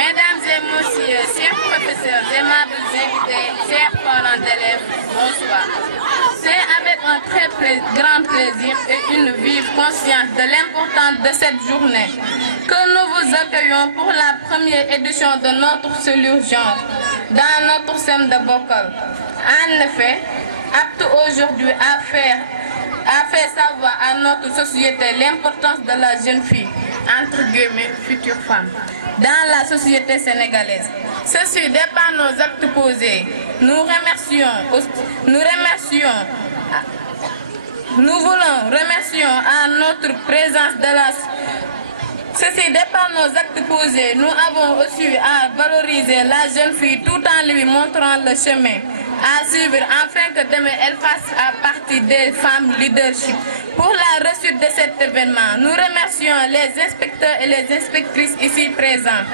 Mesdames et messieurs, chers professeurs, aimables invités, chers parents d'élèves, bonsoir. C'est avec un très grand plaisir et une vive conscience de l'importance de cette journée que nous vous accueillons pour la première édition de notre cellule genre dans notre SEM de Bokkal. En effet, apte aujourd'hui à faire savoir à notre société l'importance de la jeune fille, entre guillemets, future femme, dans la société sénégalaise. Ceci dépend nos actes posés. Nous voulons remercier à notre présence de la... Ceci dépend nos actes posés. Nous avons aussi à valoriser la jeune fille tout en lui montrant le chemin à suivre afin que demain elle fasse partie des femmes leadership. Pour la réussite de cet événement, nous remercions les inspecteurs et les inspectrices ici présents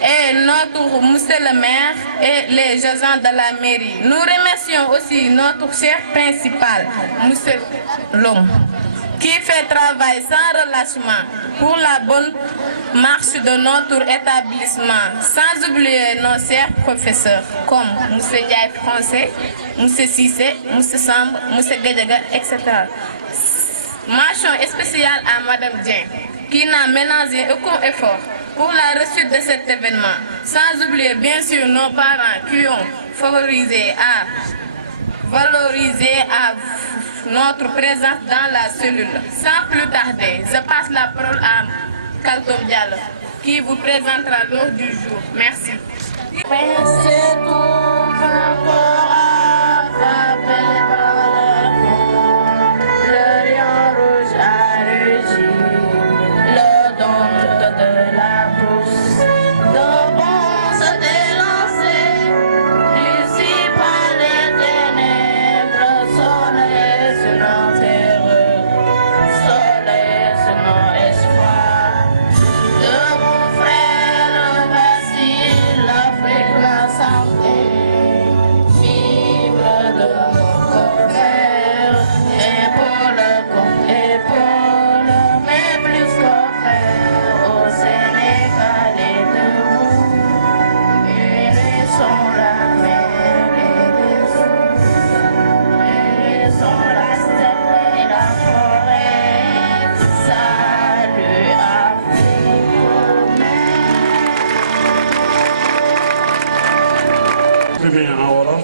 et notre monsieur le maire et les agents de la mairie. Nous remercions aussi notre chef principal, monsieur Lom, qui fait travail sans relâchement pour la bonne marche de notre établissement, sans oublier nos chers professeurs comme M. Diaye Français, M. Sissé, M. Samb, M. Gadjaga, etc. Mention spéciale à Mme Dien, qui n'a ménagé aucun effort pour la réussite de cet événement, sans oublier bien sûr nos parents qui ont favorisé à valoriser notre présence dans la cellule. Sans plus tarder, je passe la parole à Kaltom Diallo, qui vous présentera l'ordre du jour. Merci.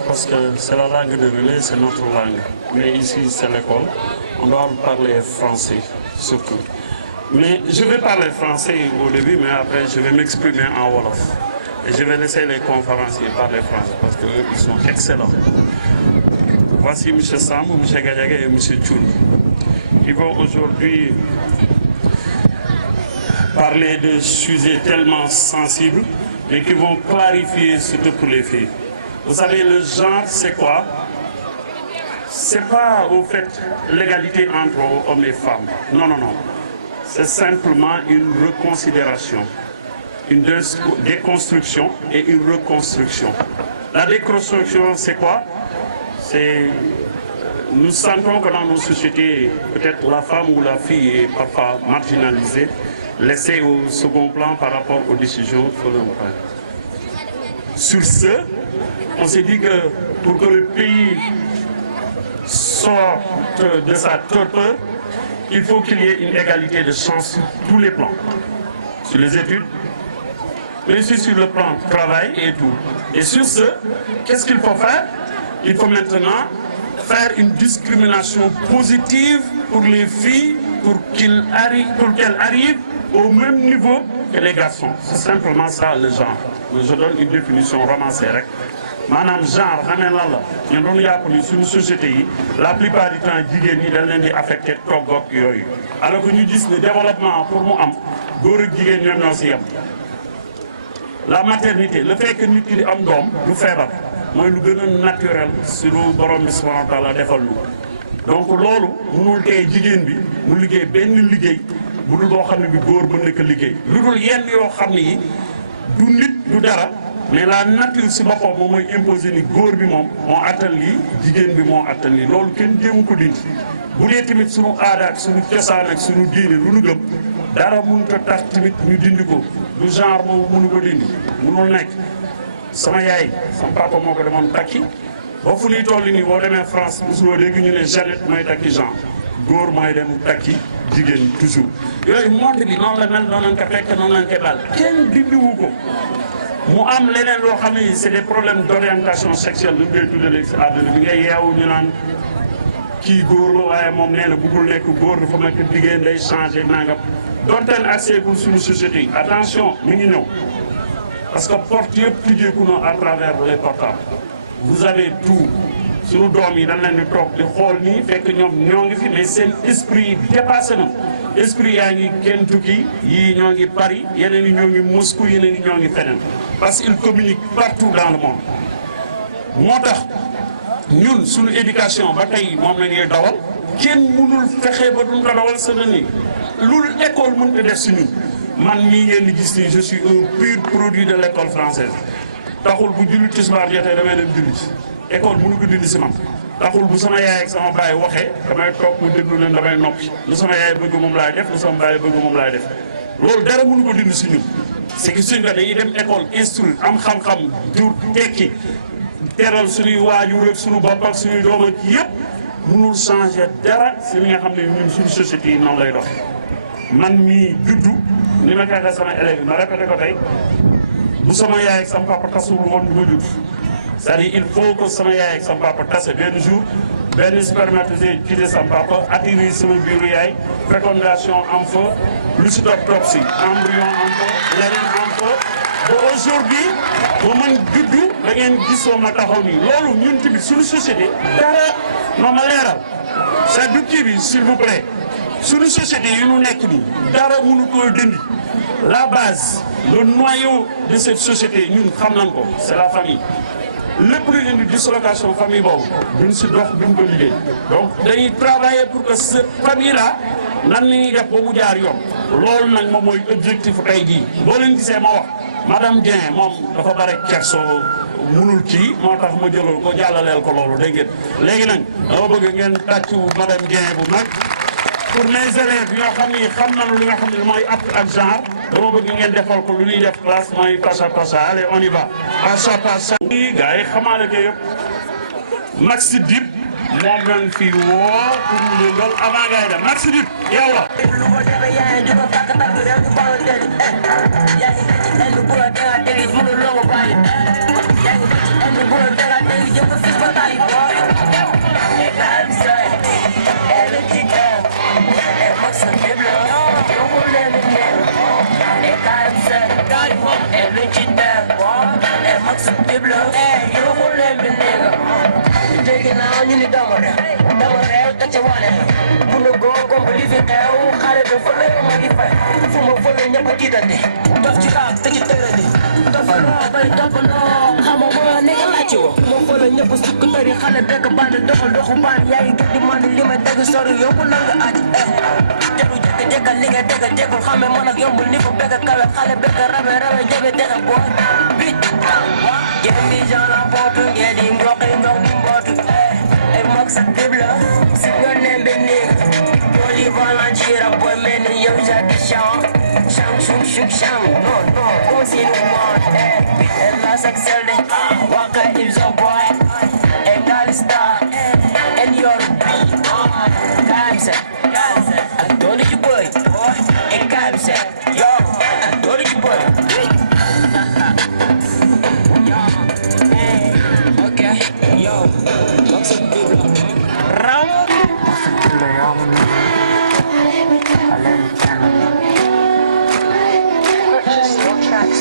Parce que c'est la langue de relais, c'est notre langue. Mais ici, c'est l'école. On doit parler français, surtout. Mais je vais parler français au début, mais après, je vais m'exprimer en Wolof. Et je vais laisser les conférenciers parler français, parce qu'ils sont excellents. Voici M. Sam, M. Gadjaga et M. Tchoul. Ils vont aujourd'hui parler de sujets tellement sensibles, mais qui vont clarifier surtout pour les filles. Vous savez, le genre, c'est quoi? C'est pas, au fait, l'égalité entre hommes et femmes. Non, non, non. C'est simplement une reconsidération, une déconstruction et une reconstruction. La déconstruction, c'est quoi? C'est... Nous sentons que dans nos sociétés, peut-être la femme ou la fille est parfois marginalisée, laissée au second plan par rapport aux décisions que l'on prend. Sur ce, on s'est dit que pour que le pays sorte de sa torpeur, il faut qu'il y ait une égalité de chance sur tous les plans, sur les études, mais aussi sur le plan travail et tout. Et sur ce, qu'est-ce qu'il faut faire? Il faut maintenant faire une discrimination positive pour les filles pour qu'elles arrivent au même niveau que les garçons. C'est simplement ça le genre. Je donne une définition romancée rek. Maanaam genre xamee lan la ñun doon yàpp ni suñu société yi la plupart du temps jigéen ñi dañ leen di affecté togg ak yooyu alors que ñu gis ne développement pour mu am góor ak jigéen ñoom ñoo si yem. La maternité le fait que nit ki di am doom du feebar mooy lu gën a naturel si lu borom bi subhanahu wa taala defal lu donc loolu mënul tee jigéen bi mu liggéey benn liggéey bu dul boo xam ne bi góor mën na ko liggéey lu dul yenn yoo xam ne yi du nit du dara mais la nature si boppam moom mooy imposer ni góor bi moom moo attan lii jigéen bi moo attan lii loolu kenn jéemu ko dindi bu dee tamit suñu aada ak suñu cosaan ak suñu diine lu nu gëm dara mënut a tax tamit ñu dindi ko du genre moom mënu ko dindi mënul nekk sama yaay sama papa moo ko demoon takki ba fu ñuy toll nii boo demee France mosuloo dégg ñu ne Jeannette mooy takki Jean góor mooy dem takki jigéen toujours yooyu monde bi noonu la mel noonu lañ ko fekk noonu lañ koy baal kenn dindiwu ko mu am leneen loo xam ne c'est des problèmes d'orientation sexuelle lu ngay tuddee léegi si àdduna bi ngay yeewu ñu naan kii góor la waaye moom nee na bëggul nekk góor dafa nekk jigéen day changé nangam donte ne accès pour suñu société yi attention mi ngi ñëw parce que porte yëpp tijjeeku na à travers les portables vous avez tout suñu doom yi dañ leen di toog di xool nii fekk ñoom ñoo ngi fi mais seen esprit yi dépassé na esprit yaa ngi Kentucky yii ñoo ngi Paris yeneen yi ñoo ngi Moscou yeneen yi ñoo ngi feneen parce qu'ils communiquent partout dans le monde moo tax ñun suñu éducation ba tey moom la ñuy dawal kenn mënul fexe ba duñ ko dawal sa nii loolu école mënut a def si ñun man mii ngeen di gis nii je suis un pur produit de l'école française taxul bu julli tisbaar jotee damay dem julli ci école mënu ko dindi si man taxul bu sama yaay ak sama baay waxee damay toog mu déglu leen damay noppi lu sama yaay bëgg moom laay def lu sama baay bëgg moom laay def loolu dara mënu ko dindi si ñun c'est que suñ ko dañuy dem école instruire am xam-xam jur tekki teral suñuy waajur ak suñu bopp ak suñuy doom ak yëpp mënul changer dara si li nga xam ne ñun suñu société yi noonu lay dox man mii juddu ni ma koy sama élèves yi ma répété ko tey bu sama yaay ak sama papa tasul woon du ma judd c'est-à-dire il faut que sama yaay ak sama papa tase benn jour benn spermatozoïde quitté sama papa atterrir sama biiru yaay fécondation am fa lucidotropsie embryon am fa leneen am fa ba aujourd'hui ba man juddu da ngeen gisoo ma taxaw nii loolu ñun tamit suñu société dara noo ma leeral c'est du kii bi s'il vous plaît suñu société yi ñu nekk nii dara mënu koo dindi la base le noyau de cette société ñun xam nañ ko c'est la famille lépp lu indi dislocation famille boobu duñ si dox duñ ko liggéey donc dañuy travailler pour que cette famille là nan la ñuy def ba mu jaar yoon loolu nag moom mooy objectif tey jii boo leen gisee ma wax madame Dieng moom dafa bare kerso munul kii moo tax ma jëloon ko jàllaleel ko loolu dégg ngeen léegi nag dama bëgg ngeen tàccu madame Dieng bu mag pour mes élèves yoo xam ni xam nañu li nga xam ne mooy apte ak genre dama bëgg ngeen defal ko lu ñuy def classe mooy pacha pacha allez on y va pacha pacha. gars yi xamaale ko yëpp Maxi Dip moom lañ fi woo pour ñu yëngal avant gars yi dem Maxi Dip yow la. ñu ni dama réew da ca wane bu nu góor li fi xew xale bi fële ma ngi fay fu ma fële ñëpp a tiitante dof ci xaar te ci tëradi dafa loo bay toppandoo xama ma ne nga laaj ci wo ma fële ñëpp sukk tëri xale bekk band doxal doxu baan yaa ngi gën di man li may dégg sori yóbbu na nga aaj jaru jekk-jekkal li nga déggal jekkul xame man ak yombul ni ko bekk kawe xale bekk rabe jabe texe boo bit yéen di gens la bootu ngeen di ngox ni mbootu Max Dibla, si nga nembe néeg polyvalent rap boy mel ni yow Jackie Chan Chang shuk shuk chang non continue man elle la s'excelle waka ils ont boy et Galista and your set. Yo, what did you put? Okay, yo, what's up, people? Ram. Purchase your tracks.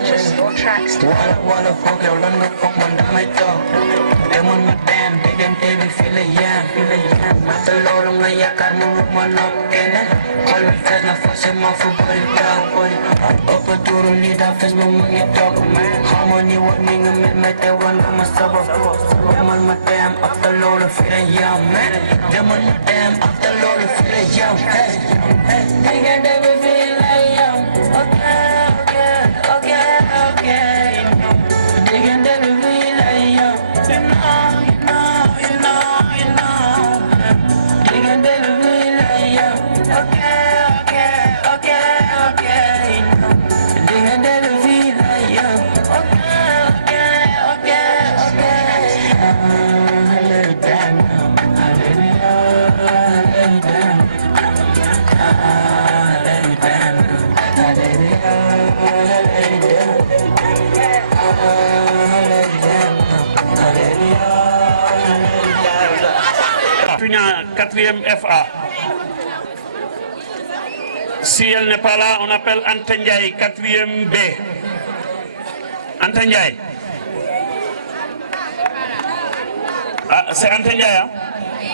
Purchase your tracks Wanna fuck your London, fuck my dog. Them on my damn, they can tell me feel a yam. Mata lorong ngayakan muluk manok kena. Kalau fast na fast ma for body down body. Apa turun ni dah fast mengitok. Harmony what me ngemit mata one ma sabab. Them on my damn, after lorong feel a yam man. Them on my damn, after lorong feel a yam. They can tell me feel a yam. Okay. Quatrième FA. Si elle n'est pas là, on appelle Anta Ndiaye, 4e B. Anta Ndiaye. Ah, c'est Anta Ndiaye, hein?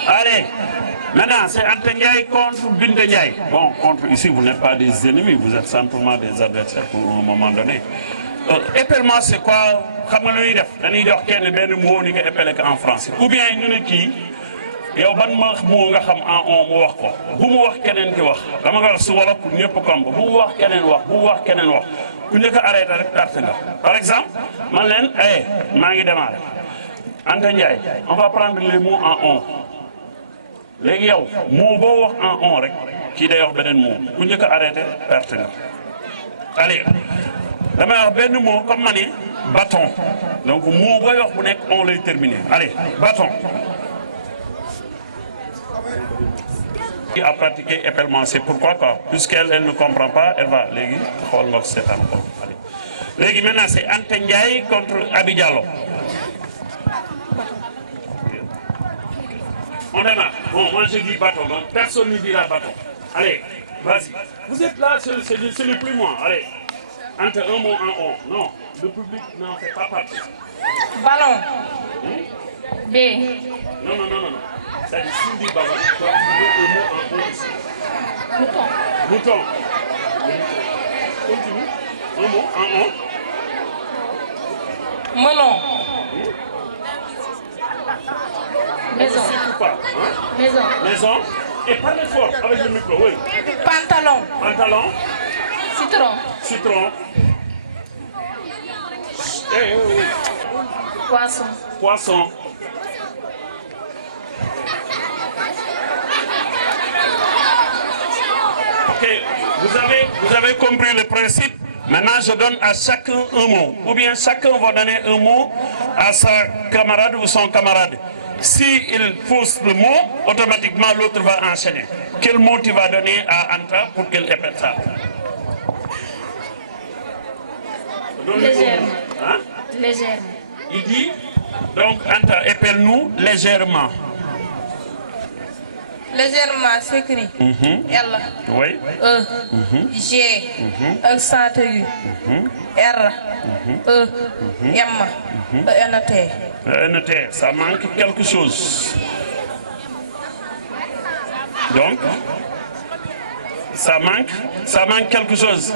Allez, maintenant, c'est Anta Ndiaye contre Binta Ndiaye. Bon, contre ici, vous n'êtes pas des ennemis, vous êtes simplement des adversaires pour un moment donné. Épellement, c'est quoi? Xam nga lu ñuy def dañuy jox kenn benn mot ni nga épelé ko en français ou bien ñu ne kii yow ban moo nga xam en on mu wax ko bu mu wax keneen ki wax dama nga wax si wolof pour ñëpp comme bu mu wax keneen wax bu mu wax keneen wax ku njëkk a arrêté rek perte nga par exemple man leen maa ngi démarré Anta Ndiaye on va prendre les mots en on léegi yow mot boo wax en on rek kii day wax beneen mot ku njëkk a arrêté perte nga allez damay wax benn mot comme ma ni bâton donc mot booy wax bu nekk on lay terminer allez bâton à pratiquer épellement c'est pourquoi quoi puisqu'elle ne comprend pas elle va léegi xool nga seetaan ko allez léegi maintenant c'est Anta Ndiaye contre Abi Diallo on démarre bon moi je dis bâton donc personne ne dira bâton allez vas-y vous êtes là c'est le plus moi allez entre un mot en on non le public n'en fait pas partie ballon B non c'est-à-dire si on dit ballon tu vas trouver un mot en on ici mouton continue un mot en on melon maison surtout pas hein? Maison et parlez fort avec le micro oui pantalon citron Poisson Vous avez compris le principe. Maintenant, je donne à chacun un mot. Ou bien chacun va donner un mot à sa camarade ou son camarade. S'il fausse le mot, automatiquement l'autre va enchaîner. Quel mot tu vas donner à Anta pour qu'elle répète ça? Légèrement. Hein? Légèrement. Il dit, donc Anta, appelle-nous légèrement. Légèrement s'écrit L, Oui. E, G, accent aigu, R, E, M, ENT. ENT, ça manque quelque chose. Donc, ça manque quelque chose.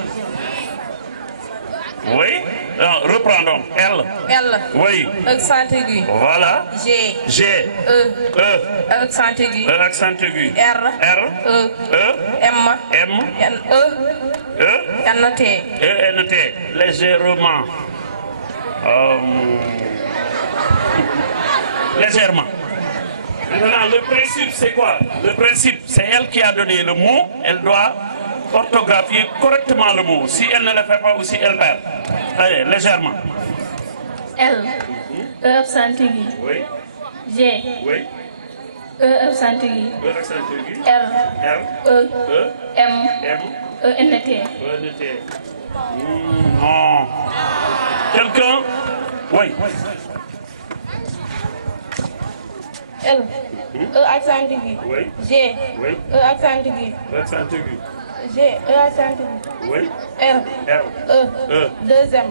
Oui, non, reprendons. L. L, Oui, accent aigu, voilà. G, G. E. accent aigu, E accent aigu. R, R. E, E. M, M. E, NT. ENT. Légèrement. Légèrement. Maintenant, le principe, c'est quoi? Le principe, c'est elle qui a donné le mot. Elle doit orthographier correctement le mot. Si elle ne le fait pas ou si elle perd. Allez, légèrement. L. E accent aigu. Oui, G. oui. E accent aigu. E accent aigu. R. R. E. E. M. M. ENT. ENT. Non. Quelqu'un? Oui. L, E accent aigu, Oui. G, Oui. E accent aigu, L'accent aigu. G, E accent aigu, Oui. R, R. E, E. deuxième.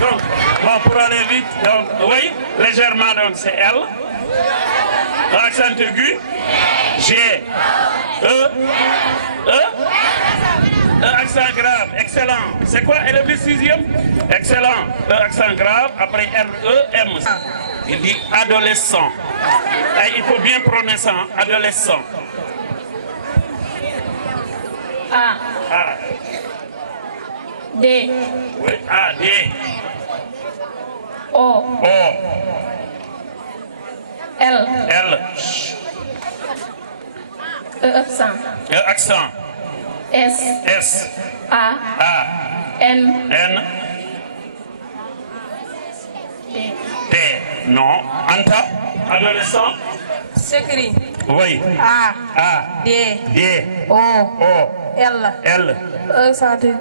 Donc, bon, pour aller vite, donc, oui, légèrement, donc c'est L. Accent aigu. G. E. Accent grave, excellent. C'est quoi? Elle est le sixième? Excellent. Accent grave, après R, E, M. Il dit adolescent. Et il faut bien prononcer ça, adolescent. A. A. D. Oui, A, D. O. O. L. L. E accent. E accent. S. S. A. A. N. N. T. T. Non. Anta. Adolescent. S'écrit Oui. A, A. D, D. O, O. L, L. E accent aigu,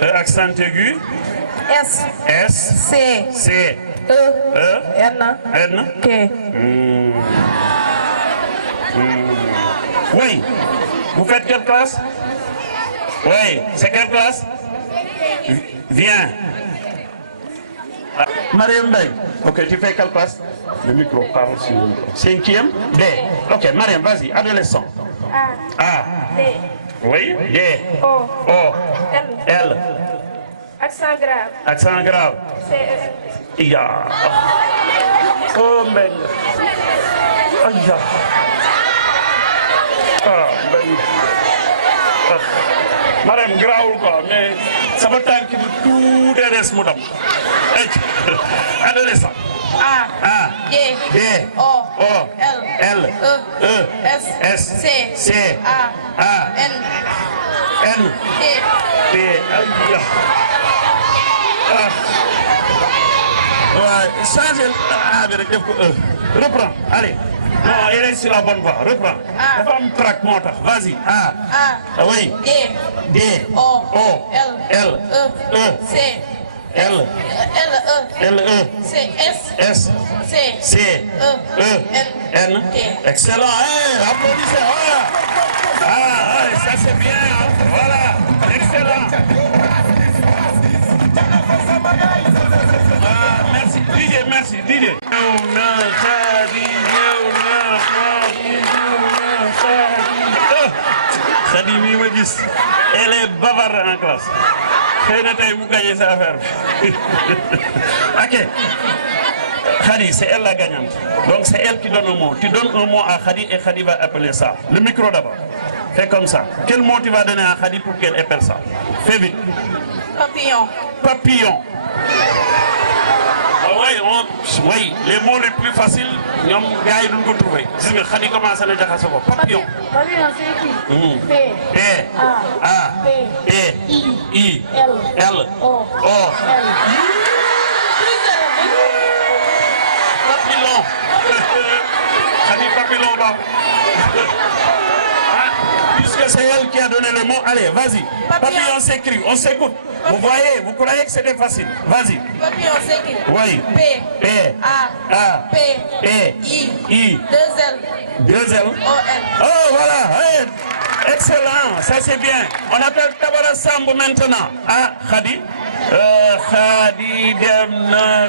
E accent aigu. S, S. C, C. E, E. N, N. T. Oui. Vous faites quelle classe? Oui. C'est quelle classe? Viens. Mariam Mbaye. Ok, tu fais quelle classe? Le micro, parle sur le micro. Cinquième? D. Ok, Mariam, vas-y, adolescent. A, A. D, Oui. D. O, O. L, L. accent grave, Accent grave. C, E, Ya. Oh, Mbaye. Aïe. Ah, Mbaye. Ah. Mariam, grawul quoi, mais ça va tant que tout est des mu dam. Adolescent. A, A. D, D. O, O. L, L. E, S. S, C, C. A, A. N, N. T. T. Aïe. Ah. Ouais, changez A bi rek def ko E. Reprends, allez. Non, elle est sur la bonne voie. Reprends. A. Dafa am trac moo tax. Vas-y. A. A, Oui. D, D. O, O. L, L. E, E. C, L. L, L. E. C, S, S. C, C. E. N. Excellent. Hey, applaudissez. Voilà. Ah, ouais, ça c'est bien. Hein. Voilà. Excellent. Ah, merci. DJ, merci. DJ. Khady mii ma gis elle est bavarde en classe xëy na tey mu gagné sa affaire bi ok Khady c'est elle la gagnante donc c'est elle qui donne un mot tu donnes un mot à Khady et Khady va appeler ça le micro d'abord fais comme ça quel mot tu vas donner à Khady pour qu'elle appelle ça fais vite papillon, papillon ah ouais oui, les mots les plus faciles, ñoom gars yi duñ ko trouver. Gis nga xadi commencé na jaxase ko. Papillon. Papillon, c'est qui? P. P. A. P. I. L. O. L. Papillon. Xadi papillon là. Puisque c'est elle qui a donné le mot, allez, vas-y. Papillon s'écrit, on s'écoute. Vous voyez, vous croyez que c'était facile. Vas-y. Papillon s'écrit. Oui. P. A. P. I. 2 L. O, N. Oh, voilà. Hey, excellent, ça c'est bien. On appelle Tabara Samb maintenant. Ah, Khadi. Khadi Demna.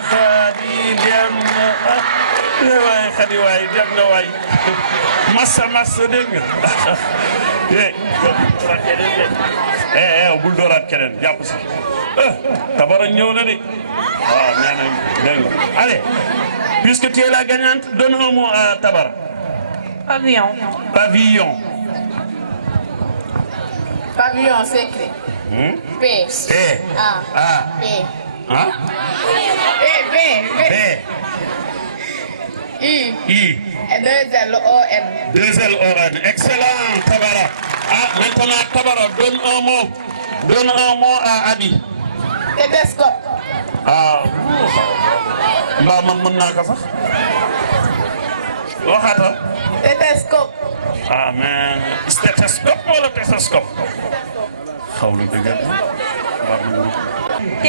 Waay Khadi waay dem na waay. Massa dégg nga. bul dooraat keneen jàpp si. Tabara ñëw na de. waaw nee na dégg nga. Allez, puisque tu es la gagnante, donne un mot à Tabara. Pavillon. Pavillon. Pavillon s'écrit. P. A. P. Hein? B. I. 2 L O N. 2 L O N. Excellent, Tabara. Ah, maintenant, Tabara, donne un mot à Abi. Stéthoscope. Ah. Mbaa man mën naa ko sax. Waxaata. Stéthoscope. Ah, mais stéthoscope wala stéthoscope? xaw la dëgg. T.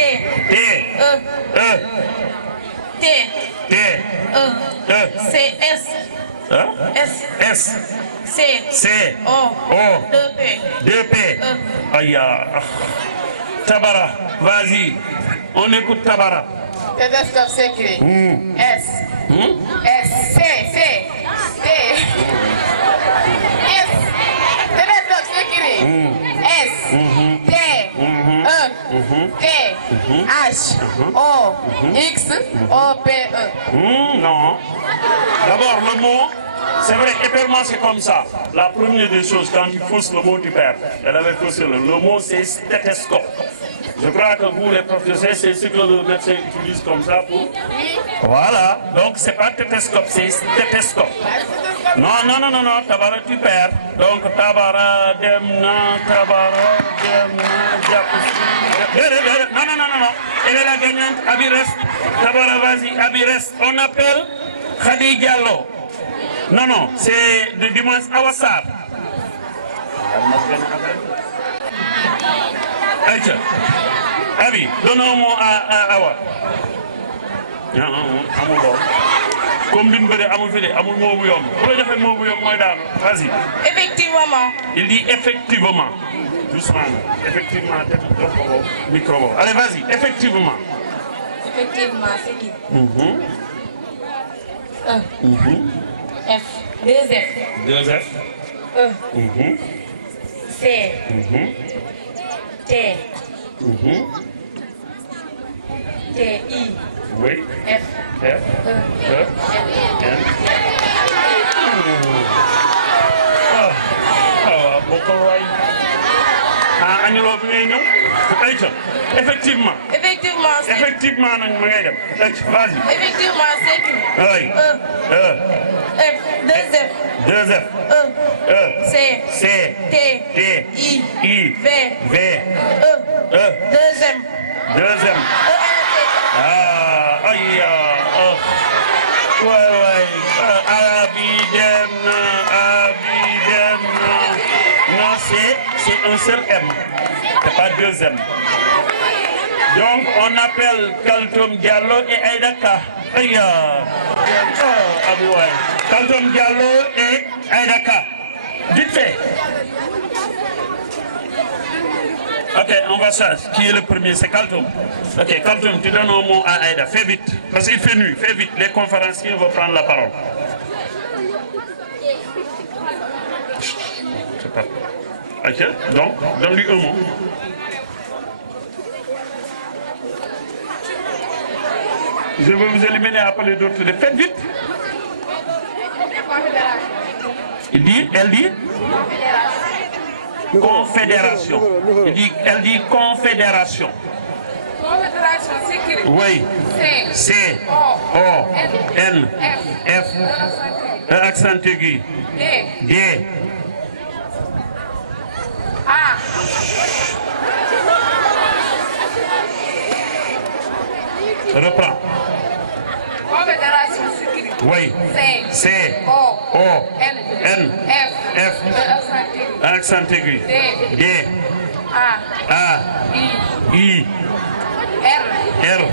C. S. S. C. O. 2 P. Aïe. Tabara, vas-y. On écoute Tabara. Stéthoscope s'écrit. S. C. T. S. Stéthoscope s'écrit. S. T. T. H. O. X. O. P. E. Non. D'abord, le mot, c'est vrai, éperlement, c'est comme ça. La première des choses, quand tu fausses le mot, tu perds. Elle avait faussé le mot, c'est stéthoscope. Je crois que vous, les professeurs, c'est ce que le médecin utilise comme ça pour... Voilà. Donc, c'est pas stéthoscope, c'est stéthoscope. Non, Tabara, tu perds. Donc, Tabara, Demna, Non. Elle est la gagnante, Abi reste. Tabara, vas-y, Abi reste. On appelle Khadi Diallo. Non, c'est du moins Awassar. Aïcha. Abi, donne un mot à Awa. Amul lool. Comme bi ñu bëri amul fi de amul moo bu yomb. Bu la joxee moo bu yomb mooy daal. Vas-y. Effectivement. Il dit effectivement. Doucement. Effectivement, micro boobu. Allez, vas-y. Effectivement. Effectivement, c'est qui? F. 2 F. E. C. T. I. Oui. F. N. Bokkul waay. Añuloo bi ngay ñëw. Aïcha. Effectivement. Effectivement nag ma ngay dem. Vas-y. Effectivement, c'est qui? Oui. F. 2 F. C. T. I. V. 2 M. Aïe. Ouais. Abidem. Non, c'est un seul M. C'est pas 2 M. Donc, on appelle Kaltoum Diallo et Aïdaka. Aïe. Kaltoum Diallo et Aïdaka. Vite fait. Ok, on va ça. Qui est le premier? C'est Kaltoum. Ok, Kaltoum, tu donnes un mot à Aïda. Fais vite. Parce qu'il fait nuit. Fais vite. Les conférenciers vont prendre la parole. C'est pas... Ok, donc, donne-lui un mot. Je vais vous éliminer à appeler d'autres. Faites vite. Elle dit confédération. Elle dit confédération. Considération sécurité. Oui. C. O. N. F. E accent aigu. D. A. Reprends. Confédération sécurité. Oui. C. O. N. F. Accent aigu. D. A. I. R.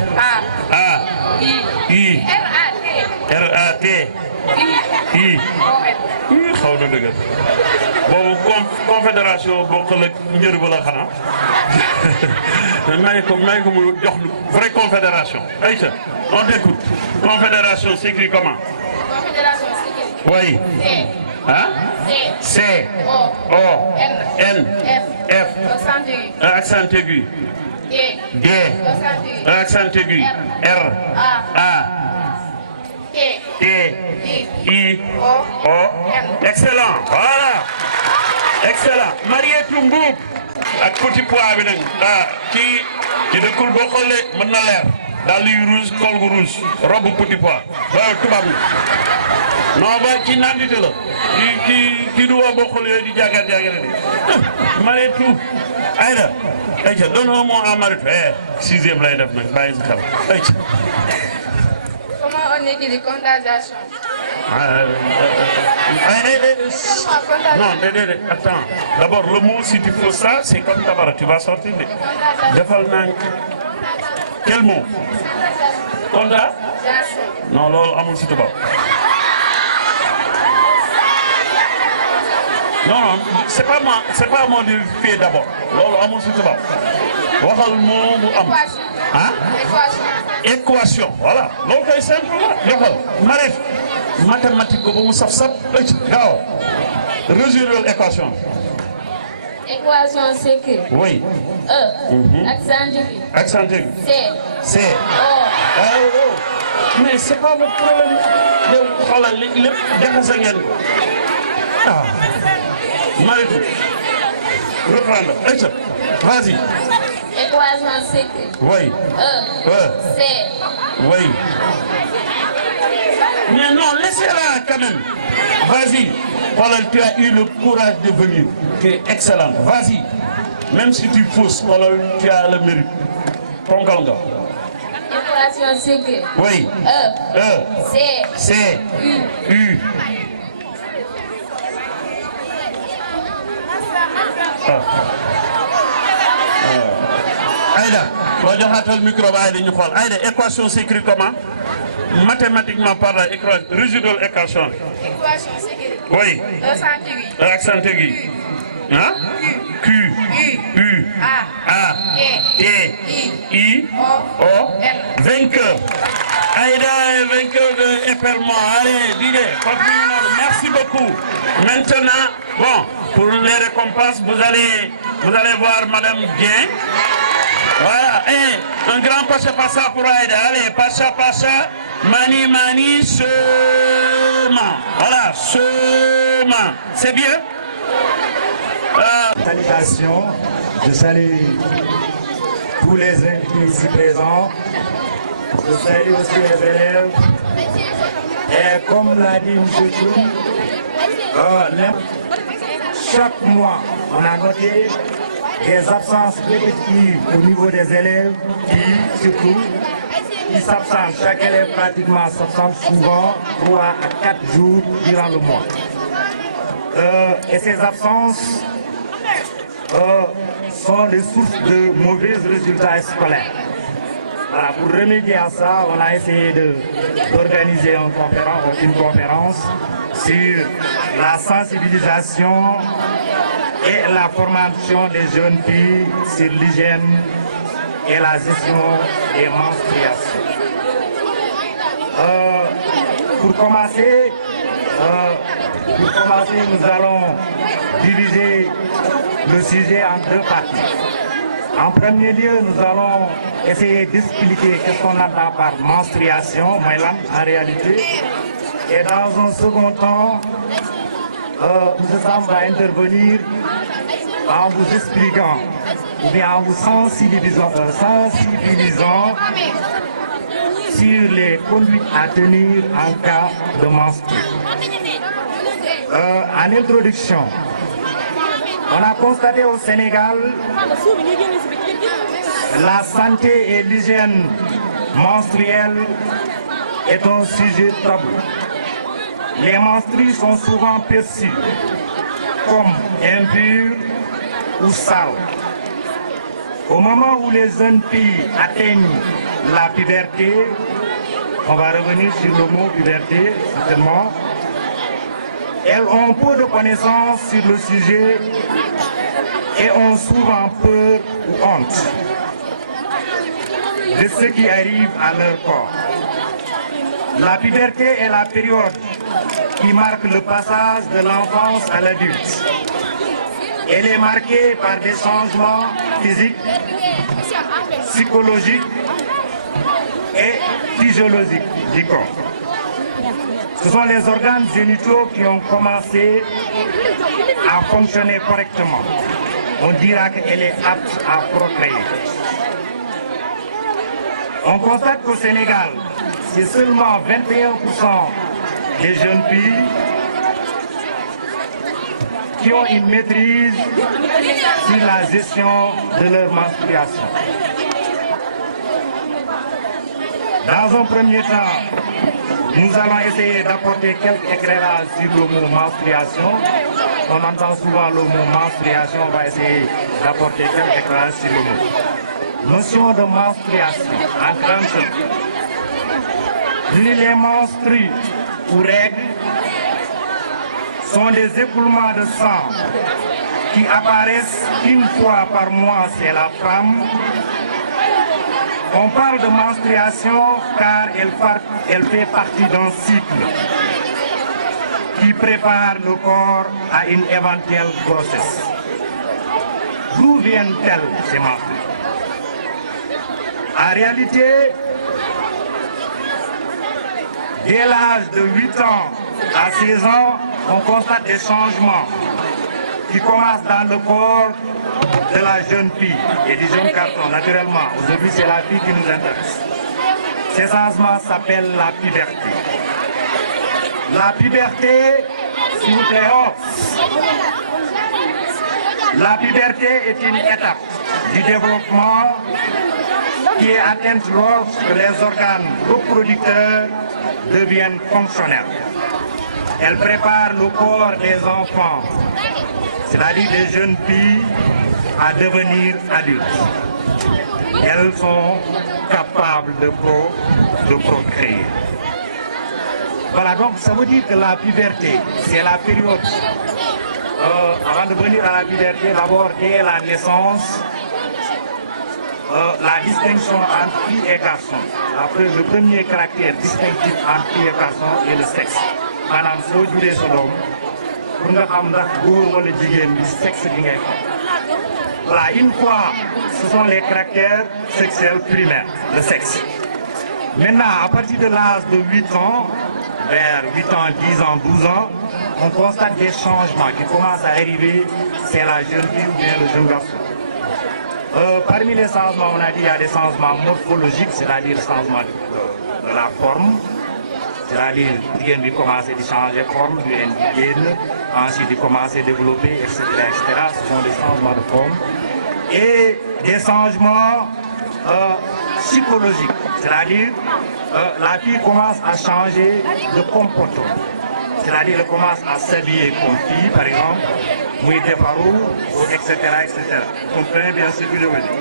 A. I. RAT. I. xaw na dëgg boobu confédération bokkul ak njër ba la xanaa may ko mu jox lu vraie confédération. Aïcha, on t'écoute. Confédération s'écrit comment? Confédération sécurité. Oui. Hein? C. O. N. F. Accent aigu. D. Accent aigu. R. A. T. I. O. Excellent. Voilà. Excellent. Marietou Mboup ak petit pois bi nag kii dëkkul boo xoolee mën na leer dàll yu rouge col gu rouge robe petit pois waaw tubaab la non ba ci nandite la kii du woo boo xoolee di jàggar di Marietou Aïda ayca donne un mot à Marietou sixième lay def nag bàyyi si xel ayca. Comment on écrit les condamnations? Non, attends. D'abord, le mot, si tu fais ça, c'est comme Tabara, tu vas sortir. Quel mot? Conda? Non, là, amul si tu vas. Non, c'est pas moi de faire d'abord. Là, amul si tu vas. Waxal mot bu am. Hein? Équation. Voilà. Loolu kay simple la. Joxal. Maref. Mathématique ko ba mu saf-saf. Gaaw. Résoudre l'équation. Équation sécurité. Oui. E. Accent aigu. Accent aigu. C. O. Mais c'est pas votre problème. Xoolal lépp jaxase ngeen ko. Maref. Reprendre. Aïcha. Vas-y. Équation sécurité. Oui. C. Oui. Mais non, laissez-la quand même. Vas-y. Voilà, tu as eu le courage de venir. Tu es excellent. Vas-y. Même si tu fausses, voilà, tu as le mérite. Pongalga. Équation sécurité. Oui. E. C. U. Aïda, on va joxatal micro ba Aïda ñu xool. Aïda, équation s'écrit comment? Mathématiquement parlant, résoudre l'équation. Équation sécurité. Oui. Accent aigu. Hein? Q. U. A. T. I. O. Vainqueur. Aïda est vainqueur de Épelmont. Allez, Didier, continue. Merci beaucoup. Maintenant, bon, pour les récompenses, vous allez voir Madame Bien. Voilà, un grand pacha pour Aïda. Allez, pacha, mani, seulement. Voilà, seulement. C'est bien? Salutations, je salue tous les invités ici présents. Je salue aussi les élèves. Et comme l'a dit M. Choum, chaque mois, on a noté des absences répétitives au niveau des élèves qui s'absentent. Chaque élève pratiquement s'absente souvent 3 à 4 jours durant le mois. Et ces absences sont des sources de mauvais résultats scolaires. Voilà, pour remédier à ça, on a essayé d'organiser une conférence sur la sensibilisation et la formation des jeunes filles sur l'hygiène et la gestion des menstruations. Pour commencer, nous allons diviser le sujet en 2 parties. En premier lieu, nous allons essayer d'expliquer ce qu'on entend par menstruation, en réalité. Et dans un second temps, M. Sam va intervenir en vous expliquant ou bien en vous sensibilisant sur les conduites à tenir en cas de menstrues. En introduction, on a constaté au Sénégal la santé et l'hygiène menstruelle est un sujet tabou. Les menstrues sont souvent perçues comme impures ou sales. Au moment où les jeunes filles atteignent la puberté, on va revenir sur le mot puberté certainement, elles ont peu de connaissances sur le sujet et ont souvent peur ou honte de ce qui arrive à leur corps. La puberté est la période qui marque le passage de l'enfance à l'adulte. Elle est marquée par des changements physiques, psychologiques et physiologiques du corps. Ce sont les organes génitaux qui ont commencé à fonctionner correctement. On dira qu'elle est apte à procréer. On constate qu'au Sénégal, c'est seulement 21% des jeunes filles qui ont une maîtrise sur la gestion de leur menstruation. Dans un premier temps, nous allons essayer d'apporter quelques éclairages sur le mot menstruation. On entend souvent le mot menstruation, on va essayer d'apporter quelques éclairages sur le mot. Notion de menstruation, en grande sorte. Les menstrues ou règles sont des écoulements de sang qui apparaissent une fois par mois chez la femme. On parle de menstruation car elle fait partie d'un cycle qui prépare le corps à une éventuelle grossesse. D'où viennent-elles ces menstrues? En réalité, dès l'âge de 8 ans à 16 ans, on constate des changements qui commencent dans le corps de la jeune fille et du jeune garçon, naturellement. Aujourd'hui, c'est la fille qui nous intéresse. Ces changements s'appellent la puberté. La puberté, s'il vous plaît, la puberté est une étape du développement qui est atteinte lorsque les organes reproducteurs deviennent fonctionnels. Elle prépare le corps des enfants, c'est-à-dire des jeunes filles, à devenir adultes. Elles sont capables de procréer. Voilà, donc ça veut dire que la puberté, c'est la période, avant de venir à la puberté, d'abord dès la naissance, la distinction entre filles et garçons. Après, le premier caractère distinctif entre filles et garçons est le sexe. Madame, soo juree sa doom pour nga xam ndax góor wala jigéen bi sexe bi ngay xam. Voilà, une fois, ce sont les caractères sexuels primaires, le sexe. Maintenant, à partir de l'âge de 8 ans, vers 8 ans, 10 ans, 12 ans, on constate des changements qui commencent à arriver, c'est la jeune fille ou bien le jeune garçon. Parmi les changements, on a dit qu'il y a des changements morphologiques, c'est-à-dire le changement de la forme. C'est-à-dire qu'il y commence à changer de forme, ensuite il commence à développer, etc., etc. Ce sont des changements de forme. Et des changements psychologiques. C'est-à-dire la fille commence à changer de comportement. C'est-à-dire elle commence à s'habiller comme fille, par exemple, mouiller des farous, etc., etc. Vous comprenez bien ce que je veux dire.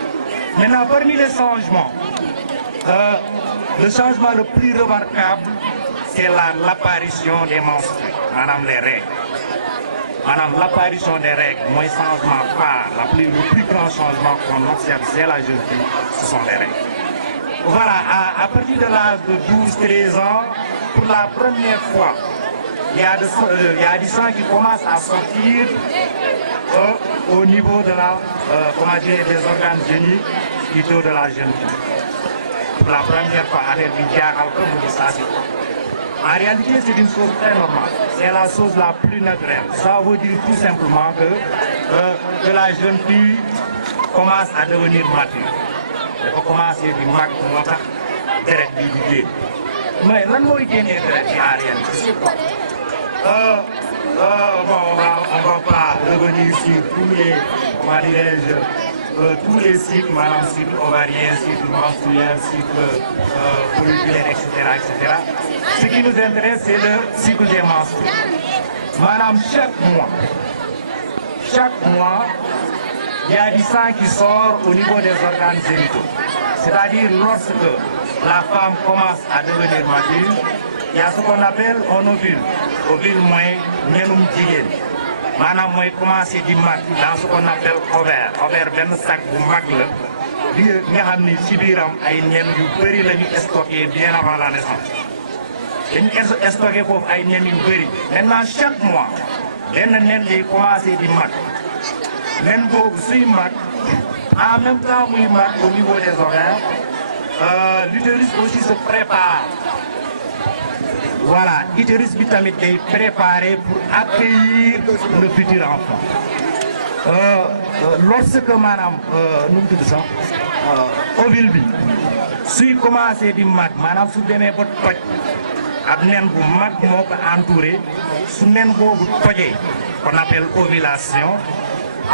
Maintenant, parmi les changements, le changement le plus remarquable, c'est l'apparition des menstrues, madame les règles. Madame, l'apparition des règles, moi, changement phare, le plus grand changement qu'on observe, c'est la jeune fille, ce sont les règles. Voilà, à partir de l'âge de 12-13 ans, pour la première fois, il y a du sang qui commence à sortir au niveau de des organes génitaux de la jeune fille. Pour la première fois, avec ça, en réalité, c'est une chose très normale. C'est la chose la plus naturelle. Ça veut dire tout simplement que la jeune fille commence à devenir mature dafa commencé di mag moo tax deret bi di génn mais lan mooy génnee deret bi en réalité bon on va pas revenir sur tous les comment dirais-je tous les cycles maanaam cycle ovarien cycle menstruel cycle folliculaire etc. Ce qui nous intéresse c'est le cycle des menstrues maanaam chaque mois il y a du sang qui sort au niveau des organes génitaux c'est-à-dire lorsque la femme commence à devenir mature il y a ce qu'on appelle un ovule mooy ñenum jigéen maanaam mooy commencé di mag dans ce qu'on appelle ovaire benn sac bu mag la li nga xam ni ci biiram ay nen yu bëri la ñu stocké bien avant la naissance dañu stocké foofu ay nen yu bëri maintenant chaque mois benn nen day commencé di mag nen boobu suy mag en même temps muy mag au niveau des ovaires l'utérus aussi se prépare voilà utérus bi tamit day préparé pour accueillir le futur enfant lorsque maanaam nu mu tudd sax ovule bi suy commencé di mag maanaam su demee ba toj ab nen bu mag moo ko entouré su nen boobu tojee qu'on appelle ovulation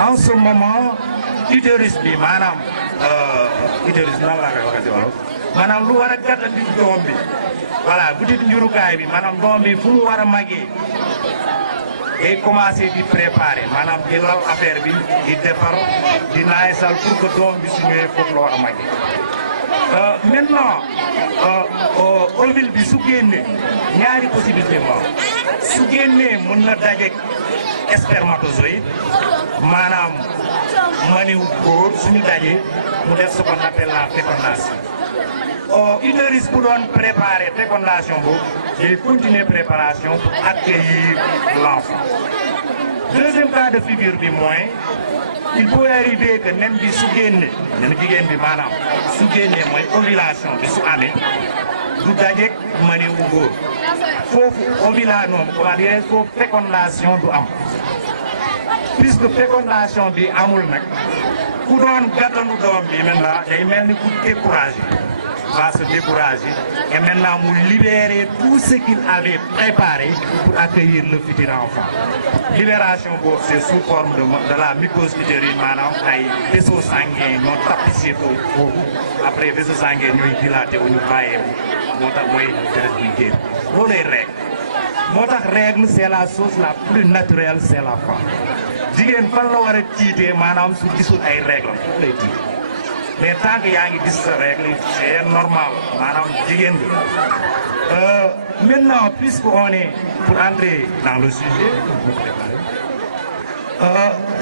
en ce moment utérus bi maanaam utérus nan laa koy waxee ci wolof maanaam lu war a gàttandi doom bi voilà butit njurukaay bi maanaam doom bi fu mu war a màggee day commencé di préparer maanaam di lal affaire bi di defar di naayesal pour que doom bi su ñëwee foofu la war a màggee maintenant ovule bi su génnee ñaari possibilité moo su génnee mën na dajeek spermatozoïde maanaam maniw góor suñu dajee mu def ce qu'on appelle la fécondation utérus bu doon préparer fécondation boobu day continuer préparation pour accueillir l'enfant deuxième cas de figure bi mooy il peut arriver que nen bi su génnee nen jigéen bi maanaam su génnee mooy ovulation bi su amee du dajeek maniw góor foofu ovulation comment dire foofu fécondation du am puisque fécondation bi amul nag ku doon gàttandu doom bi maintenant day mel ni ku découragé va se décourager et maintenant mu libérer tout ce qu'il avait préparé pour accueillir le futur enfant libération boobu c'est sous forme de la mucose utérine maanaam ay vaisseaux sanguins ñoo tapissé foofu après vaisseaux sanguins ñooy dilaté wu ñu bàyyeeku moo tax mooy deret buy génn loolay règle moo tax règle c'est la chose la plus naturelle c'est la femme jigéen fan la war a tiitee maanaam su gisul ay règle foofu lay tiit mais tant que yaa ngi gis sa règle c'est normal maanaam jigéen bi maintenant puisque on est pour entrer dans le sujet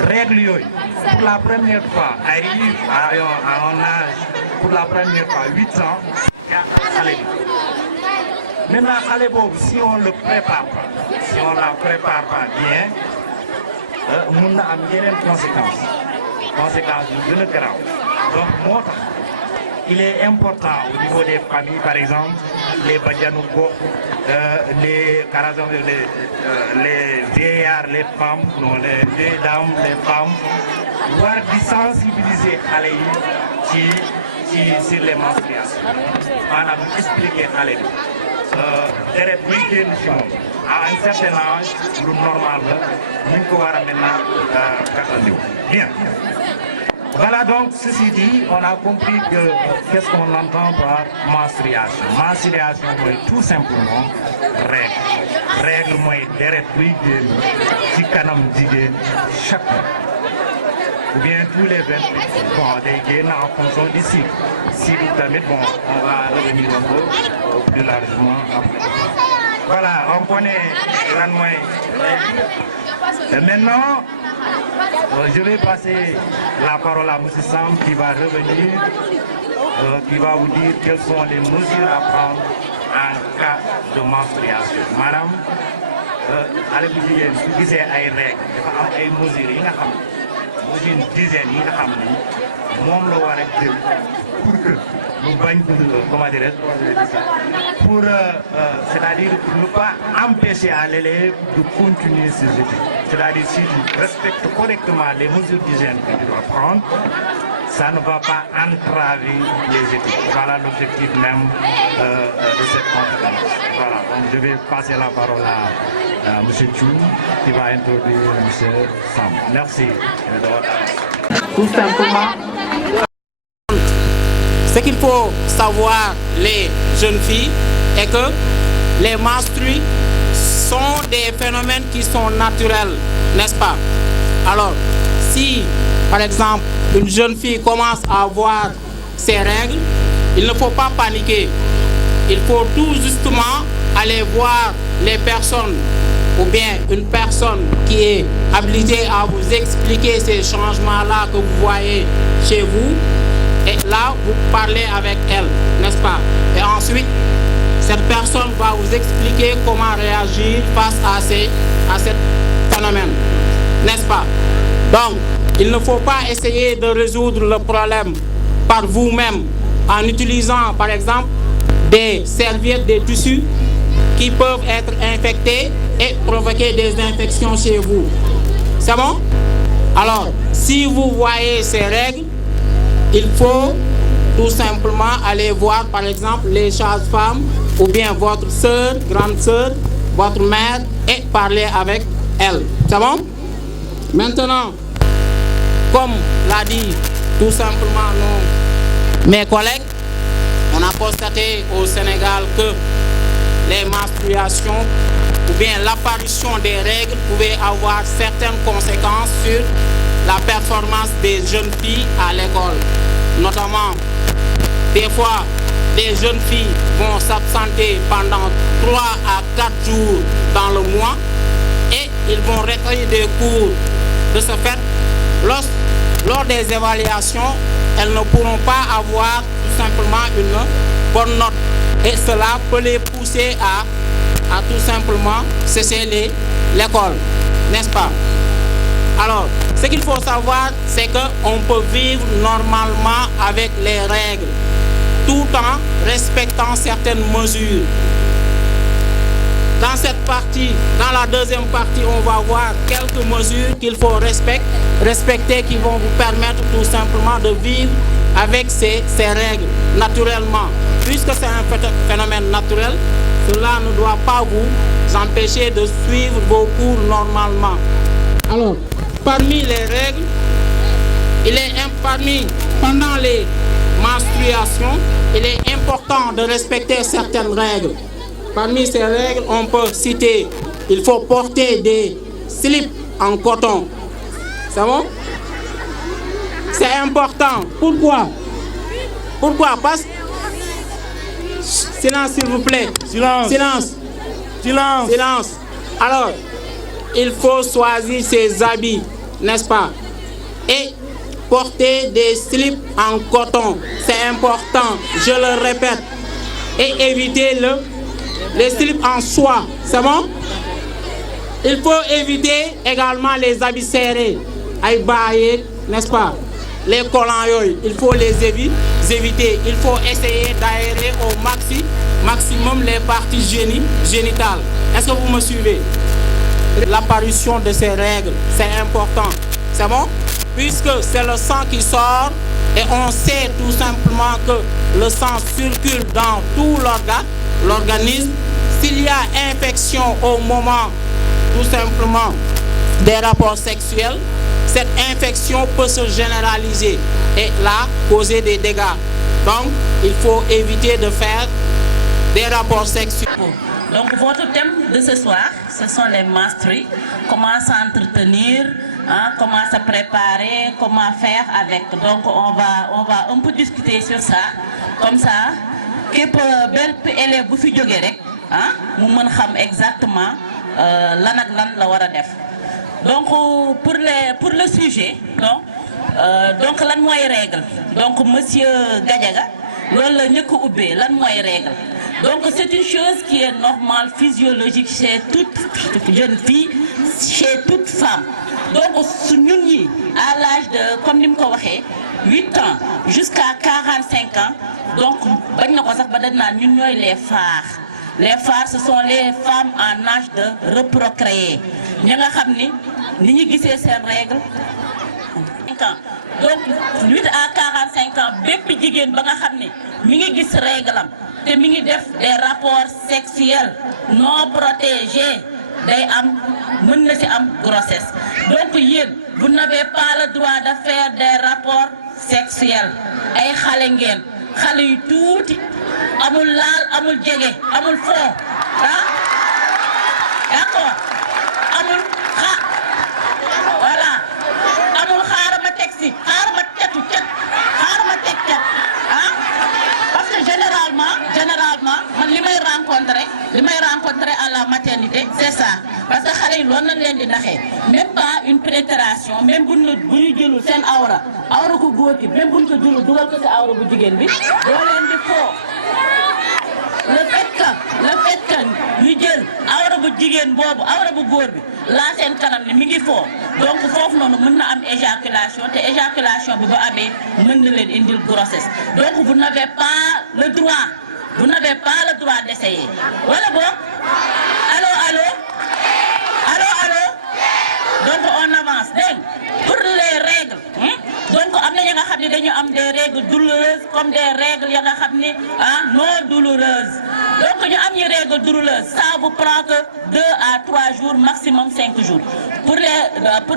règle yooyu pour la première fois arrive à un âge pour la première fois 8 ans xale bi maintenant xale boobu si on le prépare pas si on la prépare pas bien mun na am yeneen conséquences yu gën a garaaw donc moo tax il est important au niveau des familles par exemple les bajanu gox les les vieillards les femmes non les vieilles dames les femmes war di sensibiliser xale yi ci sur les menstruations maanaam expliquer xale bi deret buy génn ci moom à un certain âge lu normal la ñu ko war a maintenant gàttandiw bien. Voilà donc ceci dit on a compris que qu'est-ce qu'on entend par menstruation menstruation mooy tout simplement règle mooy deret buy génn ci kanam jigéen chaque mois ou bien tous les 28 bon day génn en fonction du cycle tamit bon on va revenir un peu plus largement après. Voilà on connaît lan mooy et maintenant je vais passer la parole à monsieur Sam qui va revenir qui va vous dire quelles sont les mesures à prendre en cas de menstruation maanaam xale bu jigéen su gisee ay règles dafa am ay mesures yi nga xam mesures d'hygiène yi nga xam ni moom la war a jël pour que mu bañ comment dirais-je pour c'est-à-dire pour ne pas empêcher à l'élève de continuer ses études c'est-à-dire si tu respectes correctement les mesures d'hygiène que tu dois prendre ça ne va pas entraver les études. Voilà l'objectif même de cette conférence. Voilà, donc je vais passer la parole à M. Chou qui va introduire M. Sam. Merci. Tout simplement, ce qu'il faut savoir, les jeunes filles, est que les menstrues sont des phénomènes qui sont naturels, n'est-ce pas? Alors, si, par exemple, une jeune fille commence à avoir ses règles, il ne faut pas paniquer. Il faut tout justement aller voir les personnes ou bien une personne qui est habilitée à vous expliquer ces changements-là que vous voyez chez vous. Et là, vous parlez avec elle, n'est-ce pas? Et ensuite, cette personne va vous expliquer comment réagir face à ce phénomène, n'est-ce pas? Donc, il ne faut pas essayer de résoudre le problème par vous-même en utilisant, par exemple, des serviettes, des tissus qui peuvent être infectés et provoquer des infections chez vous. C'est bon? Alors, si vous voyez ces règles, il faut tout simplement aller voir, par exemple, les sages-femmes ou bien votre sœur, grande sœur, votre mère et parler avec elle. C'est bon? Maintenant, comme l'a dit tout simplement mes collègues, on a constaté au Sénégal que les menstruations ou bien l'apparition des règles pouvait avoir certaines conséquences sur la performance des jeunes filles à l'école. Notamment, des fois, les jeunes filles vont s'absenter pendant 3 à 4 jours dans le mois et ils vont rater des cours. De ce fait, lors des évaluations, elles ne pourront pas avoir tout simplement une bonne note. Et cela peut les pousser à tout simplement cesser l'école, n'est-ce pas? Alors, ce qu'il faut savoir, c'est qu'on peut vivre normalement avec les règles, tout en respectant certaines mesures. Dans cette partie, dans la deuxième partie, on va voir quelques mesures qu'il faut respecter qui vont vous permettre tout simplement de vivre avec ces règles naturellement. Puisque c'est un phénomène naturel, cela ne doit pas vous empêcher de suivre vos cours normalement. Alors, parmi les règles, pendant les menstruations, il est important de respecter certaines règles. Parmi ces règles, on peut citer, il faut porter des slips en coton. C'est bon? C'est important. Pourquoi? Parce que... Silence, s'il vous plaît. Silence. Alors, il faut choisir ses habits, n'est-ce pas? Et porter des slips en coton. C'est important, je le répète. Et éviter les slips en soie. C'est bon? Il faut éviter également les habits serrés. Aïe baïe, n'est-ce pas? Les collants, il faut les éviter. Il faut essayer d'aérer au maximum les parties génitales. Est-ce que vous me suivez? L'apparition de ces règles, c'est important. C'est bon? Puisque c'est le sang qui sort et on sait tout simplement que le sang circule dans tout l'organisme. S'il y a infection au moment tout simplement des rapports sexuels, cette infection peut se généraliser et là causer des dégâts. Donc, il faut éviter de faire des rapports sexuels. Donc, votre thème de ce soir, ce sont les menstrues. Comment s'entretenir, comment se préparer, comment faire avec. Donc, on va un peu discuter sur ça. Comme ça, képp élève bu fi jógee rek mu mën xam exactement lan ak lan la war a def. Donc pour le sujet, donc lan mooy règle. Donc monsieur Gadiaga loolu la njëkk a ubbee lan mooy règle. Donc c'est une chose qui est normale, physiologique chez toute jeune fille, chez toute femme. Donc ñun ñi à l'âge de, comme ni mu ko waxee, 8 ans jusqu'à 45 ans, donc bañ na ko sax ba dañ naan ñun ñooy les phares. Les phares, ce sont les femmes en âge de reprocréer. Ñi nga xam ni ñu gisee seen règle 5 ans donc 8 à 45 ans bépp jigéen ba nga xam ne mi ngi gis réglam te mi ngi def des rapports sexuels non protégés day mën na ci am grossesse donc yéen vous n'avez pas le droit de faire des rapports sexuels ay xale ngeen xale yu tuuti amul laal amul jege amul foo d'accord amul voilà amul xaaral ma teg si xaaral ma tetu cet xaaral ma teg cet parce que généralement man li may rencontrer à la maternité c'est ça parce que xale yi loolu nañ leen di naxee même pas une pénétration même bu ñu jëlul seen awra ko góor ki même bu ñu ko jëlul dugal ko ci awra bu jigéen bi doo leen di foo le fait que ñu jël awra bu jigéen boobu awra bu góor bi laa seen kanam ni mi ngi foo donc foofu noonu mën na am éjaculation te éjaculation bi ba amee mën na leen indil grossesse donc vous n'avez pas le droit d'essayer wala boog allo donc on avance dégg pour les règles donc am na ñi nga xam ne dañu am des règles douloureuses comme des règles ya nga xam ne non douloureuses donc ñu am ñi règles douloureuses ça vous prend que 2 à 3 jours maximum 5 jours pour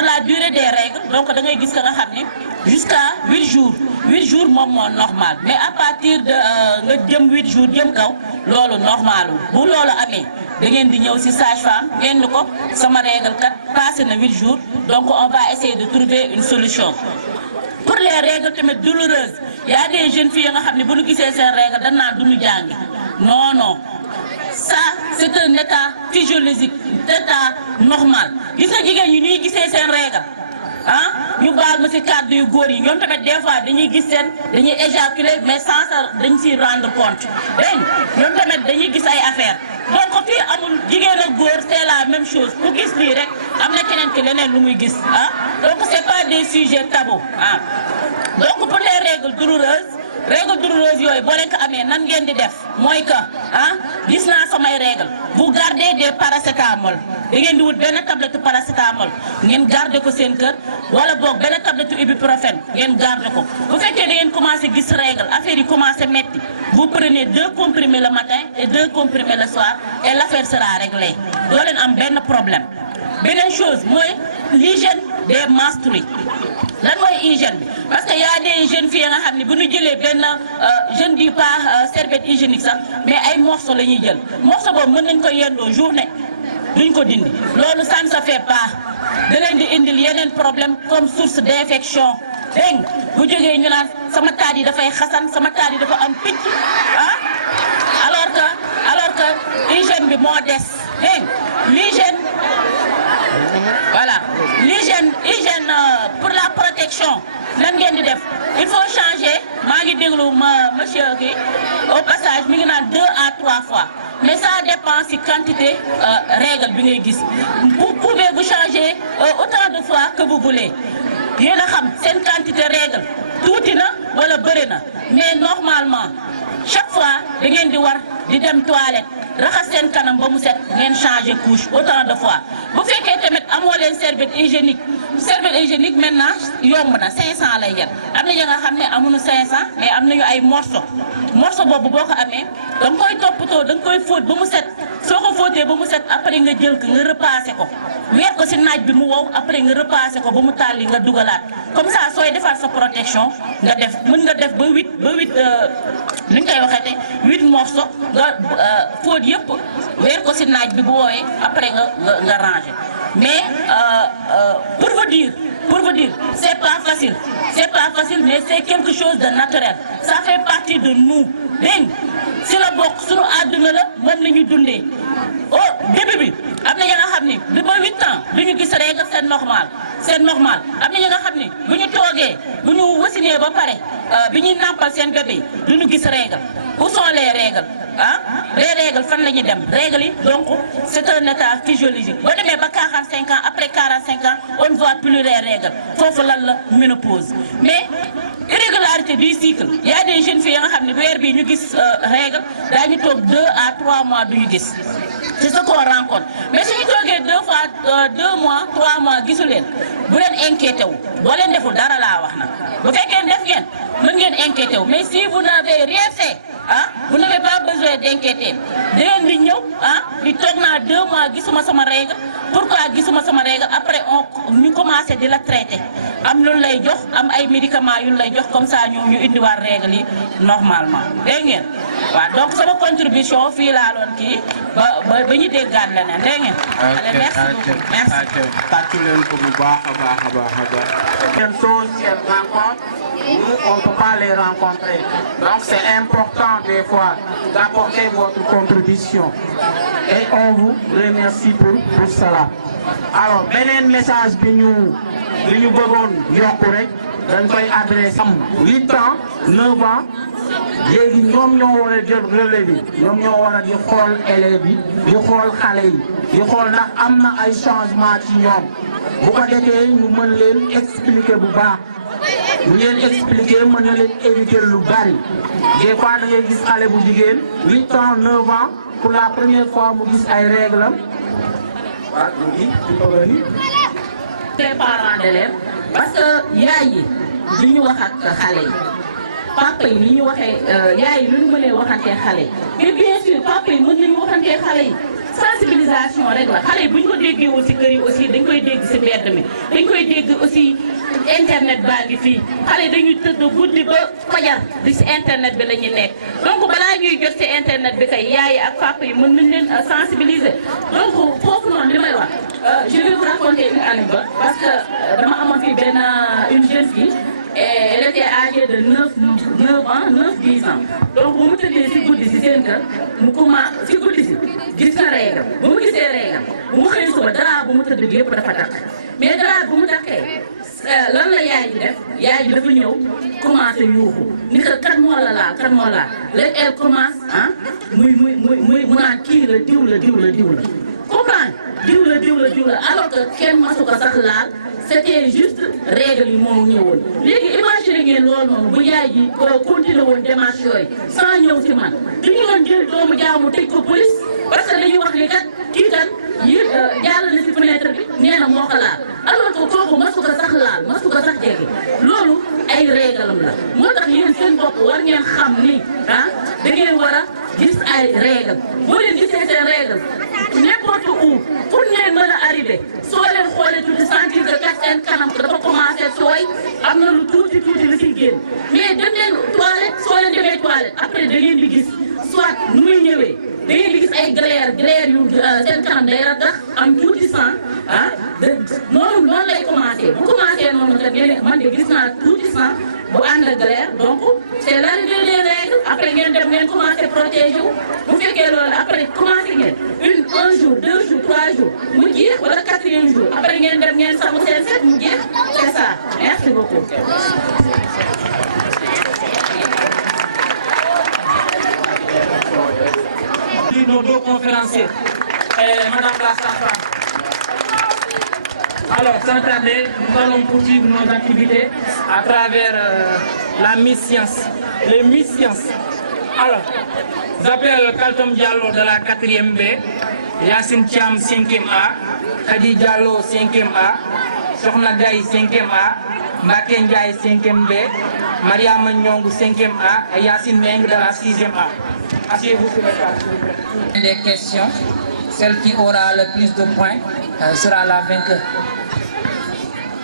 la durée des règles donc da ngay gis ka nga xam ne jusqu'à 8 jours moom moo normal mais à partir de nga jëm 8 jours jëm kaw loolu normalu bu loolu amee da ngeen di ñëw ci sage-femme ngeen ni ko sama règle kat passé na 8 jours donc on va essayer de trouver une solution. Pour les règles tamit douloureuses y a des jeunes filles nga xam ne bu ñu gisee seen règle dañ naan duñu jàngi non ça c'est un état physiologique état normal gis nga jigéen ñi ñuy gisee seen règle ñu baal ma ci kàddu yu góor yi ñoom tamit des fois dañuy éjaculer mais sans dañ ciy rendre compte dégg ñoom tamit dañuy gis ay affaires donc fii amul jigéen ak góor c'est la même chose ku gis lii rek am na keneen ki leneen lu muy gis donc c'est pas des sujets tabous donc pour les règles douloureuses yooyu boo leen ko amee nan ngeen di def mooy que gis naa samay règles vous gardez des paracétamol da ngeen di wut benn tablette paracétamol ngeen garder ko seen kër wala boog benn tablette ibuprofène ngeen garder ko bu fekkee da ngeen commencé gis règle affaire yi commencé metti vous prenez 2 comprimés le matin et 2 comprimés le soir et l'affaire sera réglée doo leen am benn problème beneen chose mooy l'hygiène des menstrues lan mooy hygiène bi parce que y a des jeunes filles nga xam ne bu ñu jëlee benn je ne dis pas serviette hygiénique sax mais ay morceaux la ñuy jël morceau boobu mën nañ ko yendoo journée duñ ko dindi loolu ça ne se fait pas da leen di indil yeneen problème comme source d'infection dégg nga bu jógee ñu naan sama taat yi dafay xasan sama taat yi dafa am picc alors que hygiène bi moo des dégg l'hygiène voilà l'hygiène pour la protection lan ngeen di def il faut changer maa ngi déglu monsieur ki au passage mi ngi naan 2 à 3 fois mais ça dépend ci quantité règle bi ngay gis vous pouvez vous changer autant de fois que vous voulez yéen a xam seen quantité règle tuuti na wala bëri na mais normalement chaque fois da ngeen di war di dem toilette raxas seen kanam ba mu set ngeen changer couche autant de fois bu fekkee tamit amoo leen serviette hygiénique maintenant yomb na 500 lay jar am na ñi nga xam ne amuñu 500 mais am nañu ay morceau boobu boo ko amee da nga koy toppatoo da nga koy fóot ba mu set soo ko fóotee ba mu set après nga jël ko nga repassé ko weer ko ci naaj bi mu wow après nga repassé ko ba mu tàlli nga dugalaat comme ça sooy defar sa protection nga def mën nga def ba 8 ni ñu koy waxee te 8 morceaux nga fóot yëpp weer ko ci naaj bi bu woowee après nga ranger mais pour vous dire c'est pas facile mais c'est quelque chose de naturel ça fait partie de nous dégg si la bokk suñu àdduna la mën nañu dundee au début bi am na ñi nga xam ni bi ba 8 ans du ñu gis règle c'est normal am na ñi nga xam ni bu ñu toogee bu ñu wasinee ba pare bi ñuy nàmpal seen bébé du ñu gis règle où sont les règles les règles fan la ñuy dem règles yi donc c'est un état physiologique boo demee ba 45 ans après 45 ans on ne voit plus les règles foofu lan la ménopause mais irrégularité du cycle y a des jeunes filles nga xam ne weer bii ñu gis règle daañu toog 2 à 3 mois du ñu gis c'est ce qu'on rencontre mais suñu toogee 2 mois 3 mois gisu leen bu leen inquiété wu boo leen deful dara laa wax nag bu fekkee def ngeen mën ngeen inquiété wu mais si vous n'avez rien fait vous n'avez pas besoin d'inquiéter da ngeen di ñëw di toog naa 2 mois gisuma sama règle pourquoi gisuma sama règle après ñu commencé di la traiter am lu lay jox am ay médicaments yu lay jox comme ça ñu indiwaat règle yi normalement dégg ngeen waaw donc sama contribution fii laa doon kii ba ñu déggaat leneen dégg ngeen. allez merci beaucoup merci. tàccu leen ko bu baax a baax a baax a baax. Une chose si elle rencontre, nous on ne peut pas les rencontrer donc c'est important des fois d'apporter votre contribution et on vous remercie pour cela. alors beneen message bi ñu bëggoon yokku rek dañ koy adressé 8 ans 9 ans léegi ñoom ñoo war a jël relais bi ñoom ñoo war a di xool élèves yi di xool xale yi di xool ndax am na ay changement ci ñoom bu ko defee ñu mën leen expliquer bu baax ñu leen expliquer mën na leen éviter lu bari des fois da ngay gis xale bu jigéen 8 ans 9 ans pour la première fois mu gis ay règles am les parents d'élèves parce que yaay yi li ñu wax ak xale yi papa yi ni ñu waxee yaay yi lu ñu mënee waxantee xale yi mais bien sûr papa yi mën nañu waxantee xale yi sensibilisation rek la xale yi bu ñu ko déggeewul ci kër yi aussi dañ koy dégg ci mbedd mi dañ koy dégg aussi internet baa ngi fii xale yi dañuy tëdd guddi ba fajar di ci internet bi la ñuy nekk donc balaa ñuy jot ci internet bi kay yaay ak papa yi mën nañ leen sensibiliser donc foofu noonu li may wax je vais vous raconter une anecdote parce que dama amoon fi benn une jeune fille elle était âgée de 9 ans 9-10 ans donc bu mu tëddee ci guddi ci seen kër mu commencé ci guddi ci gis na règle bu mu gisee règle bu mu xëy suba dara bu mu tëdd bi yëpp dafa takk mais dara bu mu takkee lan la yaay ji def yaay ji dafa ñëw commencé yuuxu ni que kan moo la laal kan moo laal léegi elle commence muy mu naan kii la diw la comprendre diw la alors que kenn masu ko sax laal c'était juste règle yi moo ñëwoon léegi imaginer ngeen loolu noonu bu yaay ji continuer woon démarche yooyu sans ñëw ci man duñu doon jël doomu jaamu tëj ko police parce que dañuy wax ni kat kii kat yi jàll na ci fenêtre bi nee na moo ko laal alors que kooku masu ko sax laal masu ko sax jege loolu ay règlam la moo tax yéen seen bopp war ngeen xam ni da ngeen war a gis ay règle boo leen gisee seen règle n'importe où pour ngeen mën a arrivé soo leen xoolee tuuti sentir que kat seen kanam dafa commencé sooy am na lu tuuti lu ciy génn mais dem leen toilette soo leen demee toilette après da ngeen di gis soit nu muy ñëwee da ngeen di gis ay glaire yu seen kanam day ratax am tuuti sang noonu lay commencé bu commencé noonu kat man de gis naa tuuti sang bu ànd ak glaire donc c'est l'arrivée des règles après ngeen dem ngeen commencé protéger wu bu fekkee loolu après commencé ngeen un jour 2 jours 3 jours mu jeex wala 4e jour après ngeen dem ngeen sangu seen set mu jeex c'est ça merci beaucoup. Nos deux conférenciers, Madame la Safran. Alors, sans tarder, nous allons poursuivre nos activités à travers la Miss Science, les Miss Science. Alors, j'appelle Kaltom Diallo de la 4e B, Yassine Thiam 5e A, Khadi Diallo 5e A, Sokhna Gaye 5e A, Mbaké Ndiaye 5e B, Mariama Nyong 5e A et Yassine Meng de la 6e A. Asseyez-vous sur les tables. Les questions, celle qui aura le plus de points sera la vainqueur.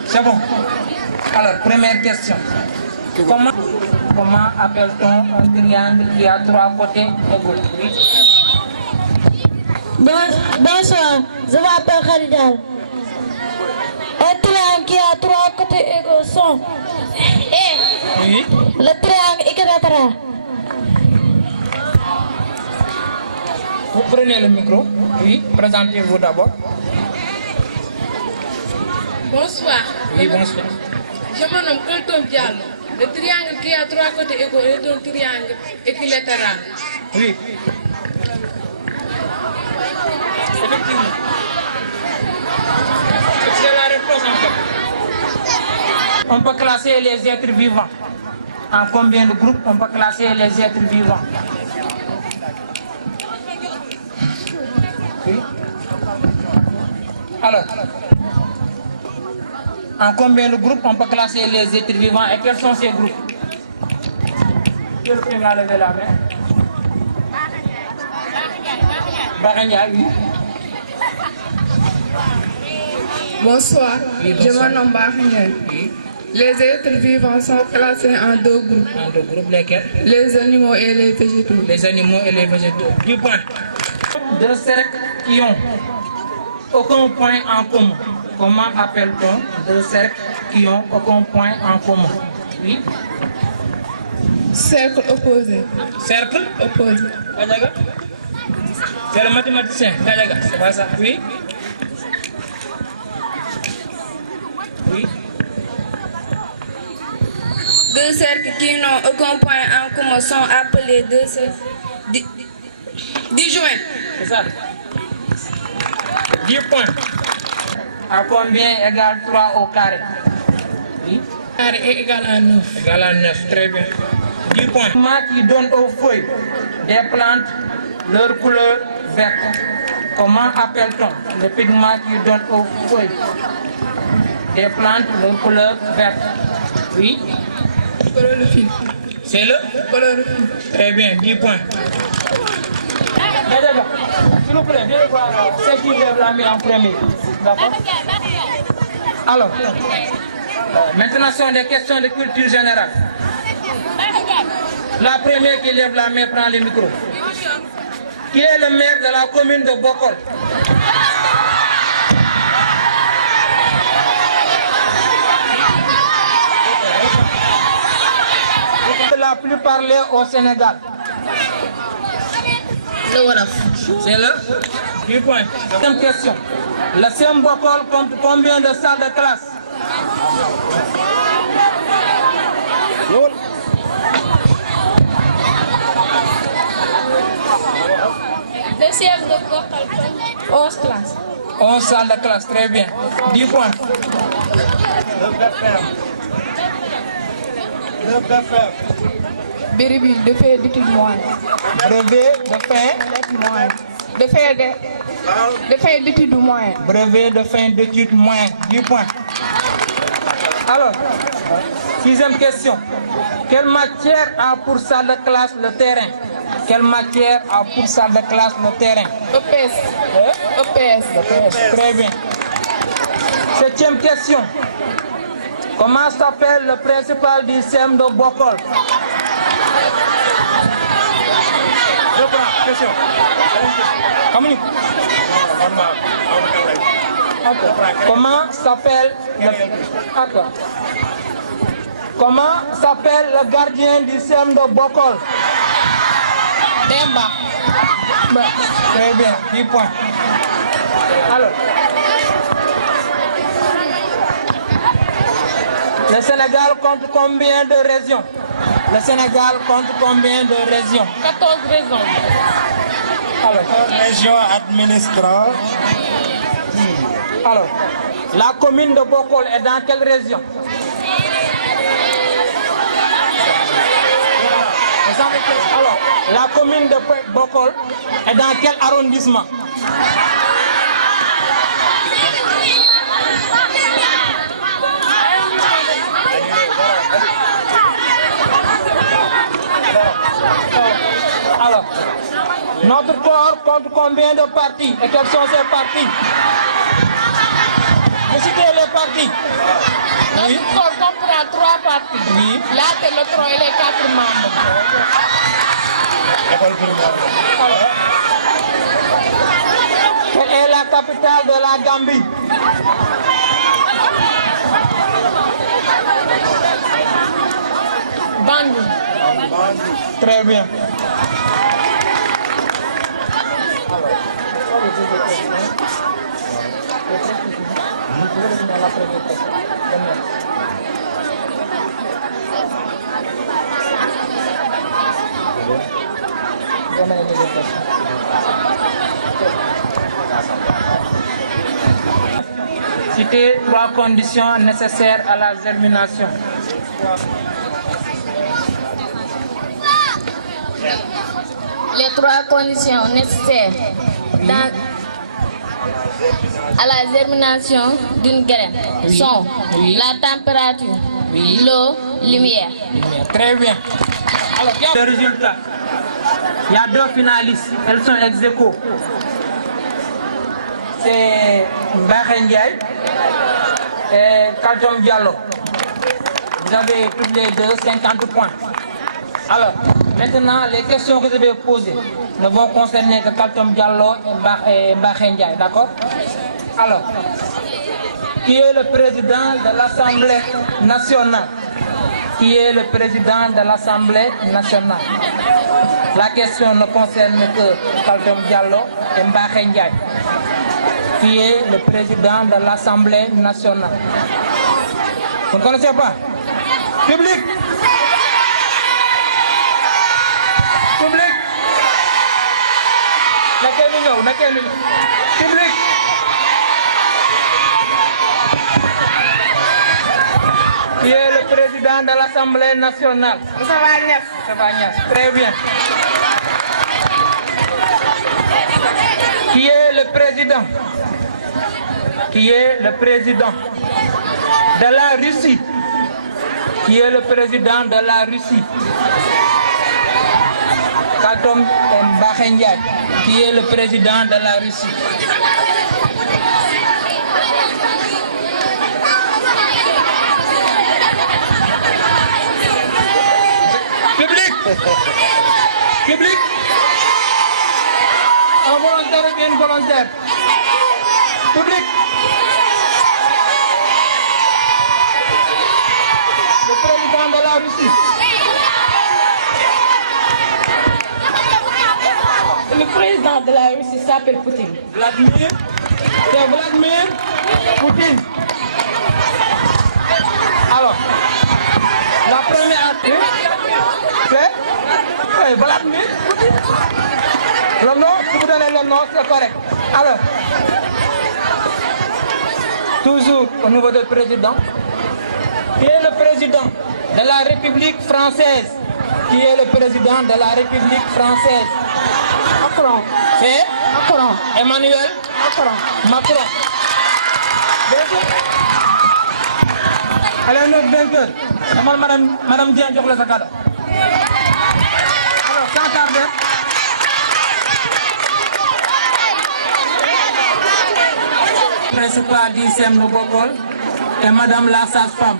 C'est bon. Alors, première question. Comment appelle-t-on un triangle qui a 3 côtés égaux? Bonsoir, je m'appelle Khalidal. Un triangle qui a 3 côtés égaux sont Oui. le triangle équilatéral. Vous prenez le micro. Oui, présentez-vous d'abord. Bonsoir. Oui, bonsoir. Je me nomme Kaltom Diallo. Le triangle qui a 3 côtés égaux est un triangle équilatéral. Oui. Effectivement. C'est la réponse en fait. On peut classer les êtres vivants. En combien de groupes on peut classer les êtres vivants? Oui. Alors, En combien de groupes on peut classer les êtres vivants et quels sont ces groupes? Qui est le premier à lever la main? Baranya, oui. Bonsoir, je me nomme Bahniel. Les êtres vivants sont classés en deux groupes. En deux groupes, lesquels? Les animaux et les végétaux. Les animaux et les végétaux. 10 points. Deux cercles qui ont aucun point en commun. Comment appelle-t-on deux cercles qui ont aucun point en commun? Oui. Cercle opposé. Cercle opposé. Kajaga. C'est le mathématicien. Kajaga, c'est pas ça? Oui. Oui. Deux cercles qui n'ont aucun point en commun sont appelés deux cercles disjoints. C'est ça. 10 points. À combien égale 3 au carré? Oui. Carré est égal à 9. Égal à 9, très bien. 10 points. Qui donne aux feuilles des plantes leur couleur verte. Comment appelle-t-on le pigment qui donne aux feuilles des plantes leur couleur verte? Oui. Chlorophylle. C'est le chlorophylle. Très bien, 10 points. S'il vous plaît, viens voir ceux qui lèvent la main en premier. D'accord? Alors, maintenant ce sont des questions de culture générale. La première qui lève la main prend le micro. Qui est le maire de la commune de Bokol? La plus parlée au Sénégal. Le Wolof. C'est le 10 points. Deuxième question. Le CEM Bokol compte combien de salles de classe? Le CEM de Bokol compte 11 classes. 11 salles de classe, très bien. 10 points. Brevet de fait d'études moyennes. Brevet de fin d'études moyennes. Brevet de fin d'études moyennes, 10 points. Alors, sixième question. Quelle matière a pour salle de classe le terrain? Quelle matière a pour salle de classe le terrain? EPS. Très bien. Septième question. Comment s'appelle le principal du CEM de Bokol? Question. Comment s'appelle le gardien du CEM de Bokol? Demba. Très bien, 10 points. Alors, le Sénégal compte combien de régions? Le Sénégal compte combien de régions? 14 régions. Alors, région administrant. Alors, la commune de Bokol est dans quelle région? Alors, la commune de Bokol est dans quel arrondissement? Alors, notre corps compte combien de parties et quelles sont ces parties? Vous citez les parties. Oui. Notre corps comprend 3 parties. Oui. La tête, le tronc et les 4 membres. Quelle est la capitale de la Gambie? Bandung. Très bien. Citez 3 conditions nécessaires à la germination. Les 3 conditions nécessaires à la germination d'une graine sont la température, l'eau, lumière. Très bien. Alors, le résultat. Il y a 2 finalistes. Elles sont ex aequo. C'est Mbaké Ndiaye et Kaltom Diallo. Vous avez toutes les deux 50 points. Alors, maintenant, les questions que je vais poser ne vont concerner que Kaltom Diallo et Mbaké Ndiaye, d'accord? Alors, qui est le président de l'Assemblée nationale? Qui est le président de l'Assemblée nationale? La question ne concerne que Kaltom Diallo et Mbaké Ndiaye. Qui est le président de l'Assemblée nationale? Vous ne connaissez pas? Public! Public! Public! Qui est le président de l'Assemblée nationale? Moustapha Niasse. Très bien. Qui est le président? Qui est le président de la Russie? Qui est le président de la Russie? Kaltom Mbaké Ndiaye. Qui est le président de la Russie? Public! Public! Un volontaire ou bien volontaire? Public! Le président de la Russie. Le président de la Russie s'appelle Poutine. Vladimir? C'est Vladimir Poutine. Alors, la première c'est Vladimir Poutine. Le nom, si vous donnez le nom, c'est correct. Alors, toujours au niveau du président, qui est le président de la République française? Qui est le président de la République française? Macron. C'est Macron. Emmanuel Macron. Allez, notre vainqueur. Madame Diane, je vous laisse à cadeau. Alors, sans tarder. Principal du CEM de Bokol et Madame la sage-femme.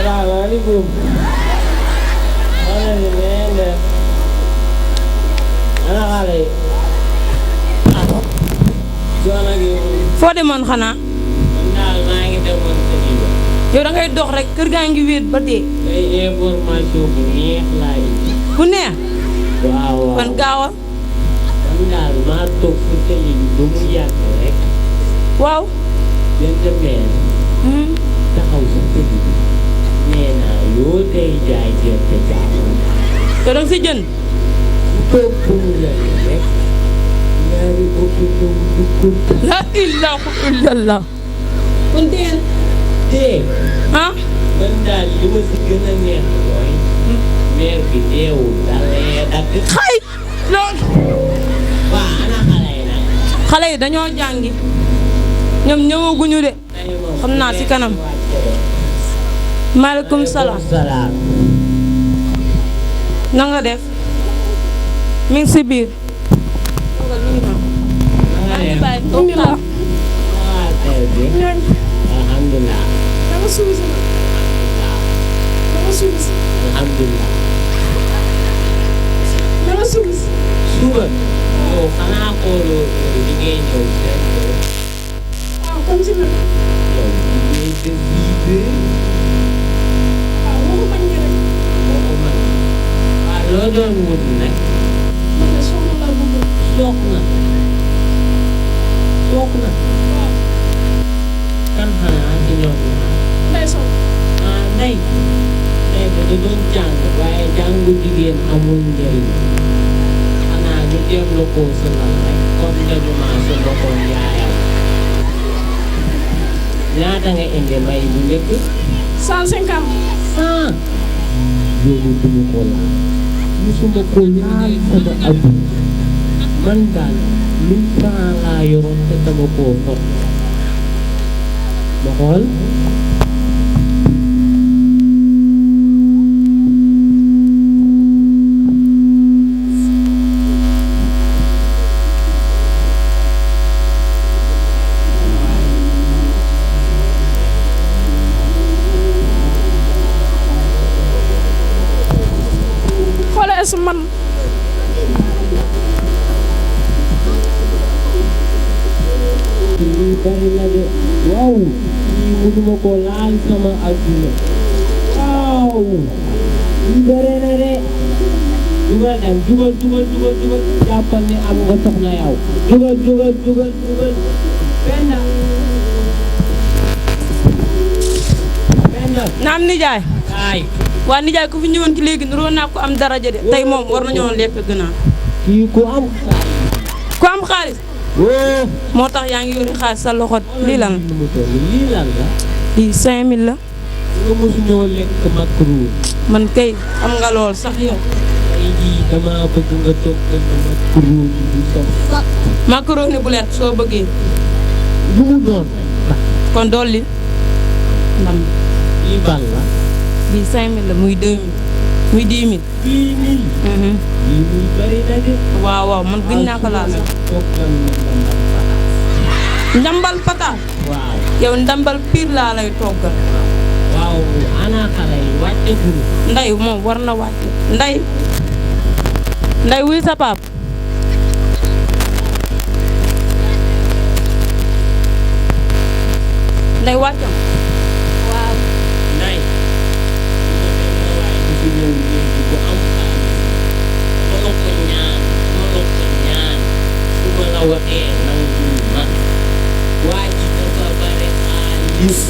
Assalamualaikum. Mana ni mende? Ana kale. Joana lagi. Foo demoon xanaa. Ndaal maa ngi demoon sa jiba. Yow da ngay dox rek kër gaa ngi wéet ba dee. Ay information bu neex laa indi. Bu neex. Waaw waaw. Kon gaawal. Ndaal maa toog fu tëli bi ba mu yàgg rek. Waaw. Benn meen. Taxaw sa tëli bi. Nee naa yoo day jaay gerte jaamu. Yow da nga si jënd. Toog bu mu lekk rek. Ñaari boppu ñëw duggul. La ilaha illallah. Kon dee. Dee. Ah. Man daal li ma si gën a neex mooy. weer bi deewul dalee dagg. xay loolu. waa ana xale yi nag. xale yi dañoo jàngi ñoom ñëwaguñu de xam naa ci kanam. maaleykum salaam. na nga def. mi ngi ci biir. alhamdulilah. alhamdulilah. suba. yow xanaa xooloo li ngay ñëw seen kër. comme si man. yow liggéey sa biir. waxuma ñu rek. waxuma waaw loo doon wut nag. man de soxna laa bëgg. soog na. soog na. waaw. kan xanaa ci ñoom ñaar. Ndeye Sow. ah Ndeye. Ndeye da doon jàng waaye jàngu jigéen amul njëriñ. xanaa ñu jéem la koo sonal rek comme dañu maa sa bokkoon yaayam. ñaata nga indi mbay bu njëkk. 150. 100. loolu duma ko laal. musuma ko laal sama àdduna. man daal 1000 francs laa yoroon te dama koo for. ma xool. xoolee su man. lii bari na de waaw lii mënuma ko laal sama àdduna waaw lii bari na de jugal dem jugal jàppal ni am nga soxna yow jugal benn naam nijaay. ay waa nijaay ku fi ñëwoon ki léegi nuroo naa ko am daraja de tey moom war nañoo lekk gënaa. kii ku am xaalis. woo moo tax yaa ngi yori xaalis sa loxo lii lan la. lii 5000 la. nga mosu ñoo lekk macaroni. man kay am nga lool sax yow. ay jii dama bëgg nga toog dama macaroni bu saf sax. macaroni bu leet soo bëggee. lu mu doon. kon dolli. ndam lii bal la. lii 5000 la muy 2000 muy 10 000. 10 000. lii muy bari na de. waaw waaw man gën naa ko laal sax. ndambal pata. waaw. yow ndambal pire laa lay toggal. waaw ana xale yi wàcce guru. nday moom war na wàcce. nday wuy sa pap. nday wàccam. waaw. nday. fi ñëw léegi bu am xaalis ma la ko ñaan su ma la waxee nangu ma waa ji dafa bare xaalis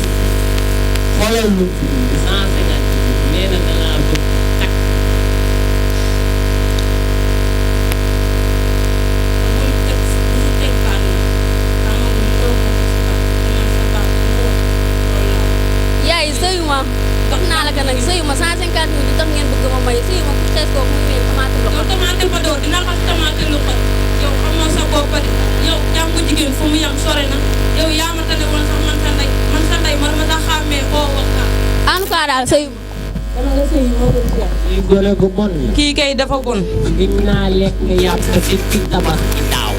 xoolal lu fi 150 nee na danaa bëgg takk yaay sëyu ma wax naa la que nag sëyu ma 150 000 di tax ngeen bëgg ma may sëyu ma ku xees kooku muy mel tomate loxo. yow tomate ba doo dina xam tomate loxo yow amoo sa bopp de yow jàngu jigéen fu mu yam sore na yow yaa ma tane woon sax man sa ndey man ma sax xàmmee oo wax naa. en tout cas daal sëyu ma. dama nga sëyu moo gën seet. lii gone gu bon la. kii kay dafa bon. gis naa lekk yàpp ci tabax ci daaw.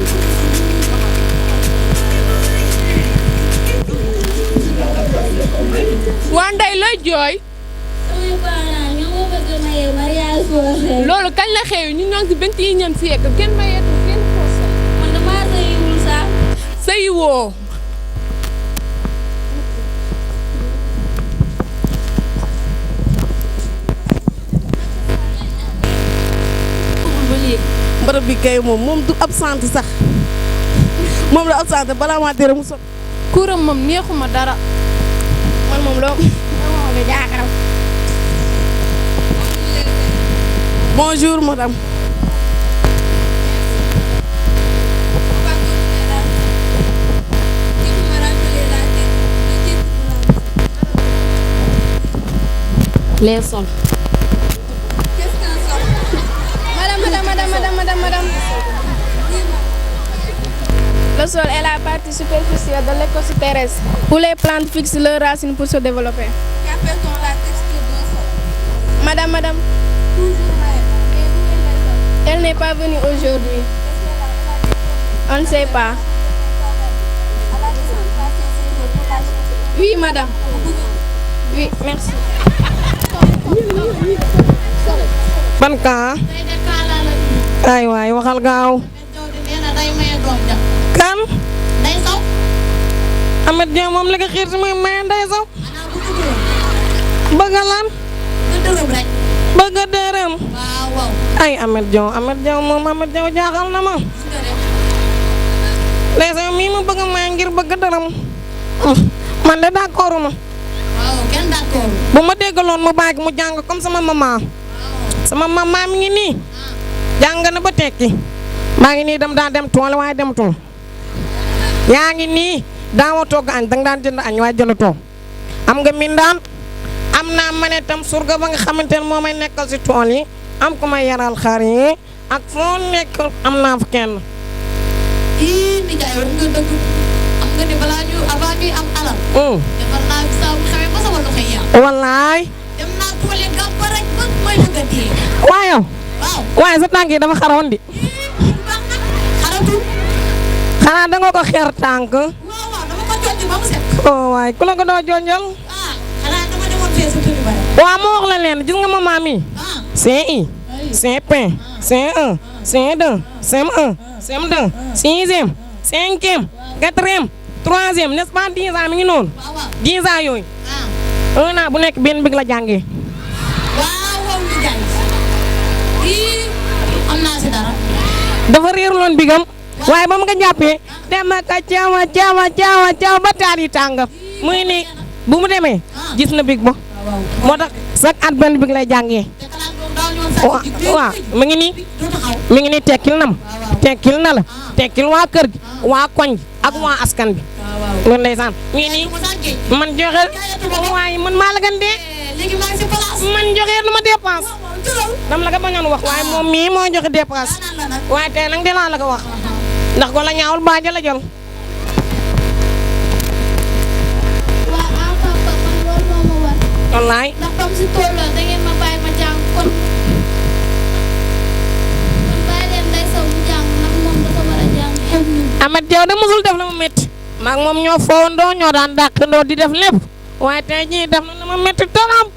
waa Ndeye looy jooy. samay parents ñoo ma bëgg maye mariage forcé. loolu kañ la xew ñu ñoo ngi ci 21e siècle kenn mayeetu kenn forcé. man damaa sëyiwul sax. sëyi woo. bërëb bi kay moom du absente sax moom la absente balaa maa tere mu sot. kuuram moom neexuma dara. man moom loo ma jaakaram. bonjour madame. les sols. Qu'est-ce que Madame. Le sol est la partie superficielle de l'écorce terrestre où les plantes fixent leurs racines pour se développer. Qu'appelle-t-on la texture d'un sol? Madame. Elle n'est pas venue aujourd'hui. On ne sait pas. Oui, madame. Oui, merci. ban kaa ay waay waxal gaaw kan Amet Diaw moom la nga xiir si muy maye Ndeye Sow bëgg lan bëgg dërëm ay Amet Diaw moom Amet Diaw jaaxal na ma Ndeye Sow mii ma bëgg maye ngir bëgg dërëm man de d'accord ma bu ma déggaloon mu bàyyi mu jàng comme sama maman mi ngi nii jàng na ba tekki maa ngi nii daa dem tool waaye dematul yaa ngi nii daawa togg añ danga daan jënd añ waaye jëndatoo am nga mindaan am naa man itam surga ba nga xamante ne moo may nekkal si tool yi am ku may yaral xar yi ak foo nekk am naa fa kenn. ni jaay wax nga dëgg am nga ne balaa ñu avant ñuy am alal. defar naa saa bu xamee ba sama loxo yi yàqu. wallaay. dem naa tool yi gàpp rek ba may bëgg a dee. waaw. waaye sa tànk yi dafa xaroon di. xanaa da nga ko xeer tànk. waaw dama ko jooju ba mu set. oh waay ku la ko doo jonjal. xanaa dama demoon fee sa tëdd ba. waaw moo wax la leen gis nga maman mi. CI CP C1 C2 CM1 CM2 6e 5e 4e 3e n'est-ce pas 10 ans mi ngi noonu. 10 ans yooyu. 1 an bu nekk benn big la jàngee. waaw ñu jàng. am naa si dara. dafa réeruloon bigam. waaye ba mu nga jàppee dem ak caawa ba taal yi tàng muy ni bu mu demee gis na big ba moo tax chaque at benn big lay jàngee. waaw mu ngi nii tekkil na la tekkil waa kër gi waa koñ gi ak waa askan bi loolu ndeysaan mu ngi nii man joxe waaye man maa la gën dee man joxe lu ma dépense dam la ko bañoon wax waaye moom mii moo joxe dépense waaye tey nag dinaa la ko wax ndax ko la ñaawul baaja la jël. wallaay. ndax comme si tool la da ngeen ma bàyyi ma jàng kon bàyyi leen Ndeye Sow mu jàng ndax moom dafa war a jàng comme ñun. Amet Diaw de musul def la ma métti maag moom ñoo fowandoo ñoo daan dàqandoo di def lépp waaye tey jii def na la ma métti torop.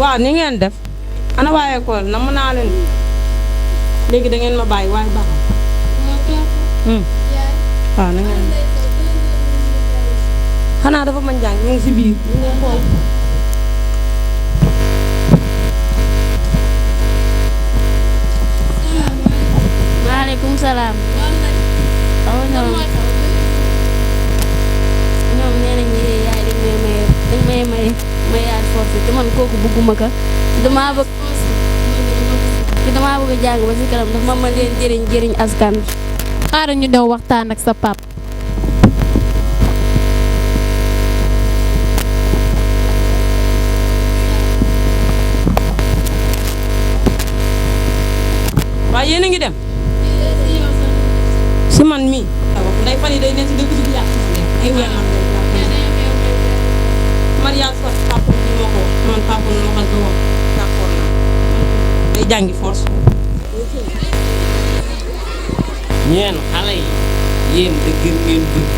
waaw ni ngeen def ana waa école na mën naa leen léegi da ngeen ma bàyyi waaye baax waaw na ngeen xanaa dafa mën jàng ñu ngi si biir ñu ngi xool. maaleykum salaam. ñoom nee nañu yaay dañ may mayaat force te man kooku bëgguma ko damaa bëgg a jàng ba si kanam ndax ma leen jëriñ askan bi. xaaral ñu dem waxtaan ak sa pap. waaye yéen a ngi dem si man mii nday fan yi day nekk si dëkk bi yàq ay weer mariage force papa bi moo ko wax man papa moo ko wax d'accord naa day jàngi force. ñeen xale yi yéen dëgg ngeen bëgg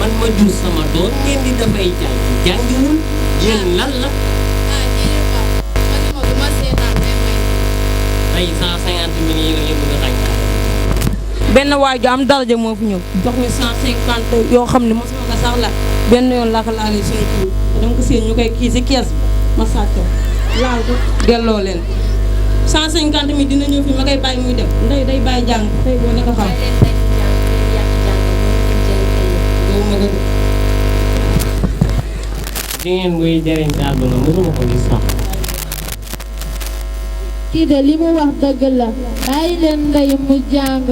man ma jur sama doom ngeen di dafay jàngiwul yéen lan la. ay 150 millions yi nga bëgg a xañ. benn waay ju am daraja moo fi ñëw jox ñu 150 yoo xam ne mosuma ko sax la benn yoon laa ko laalee suñu kii dama ko seen ñu koy kii si kees bi ma sàccoo laal ko delloo leen 150 mi dina ñëw fi ma koy bàyyi muy dem ndey day bàyyi jàng tey boo nekk xam yow ma dëgg di ngeen koy jëriñ ci àdduna mosuma ko gis sax kii de li mu wax dëgg la bàyyi leen ndey mu jàng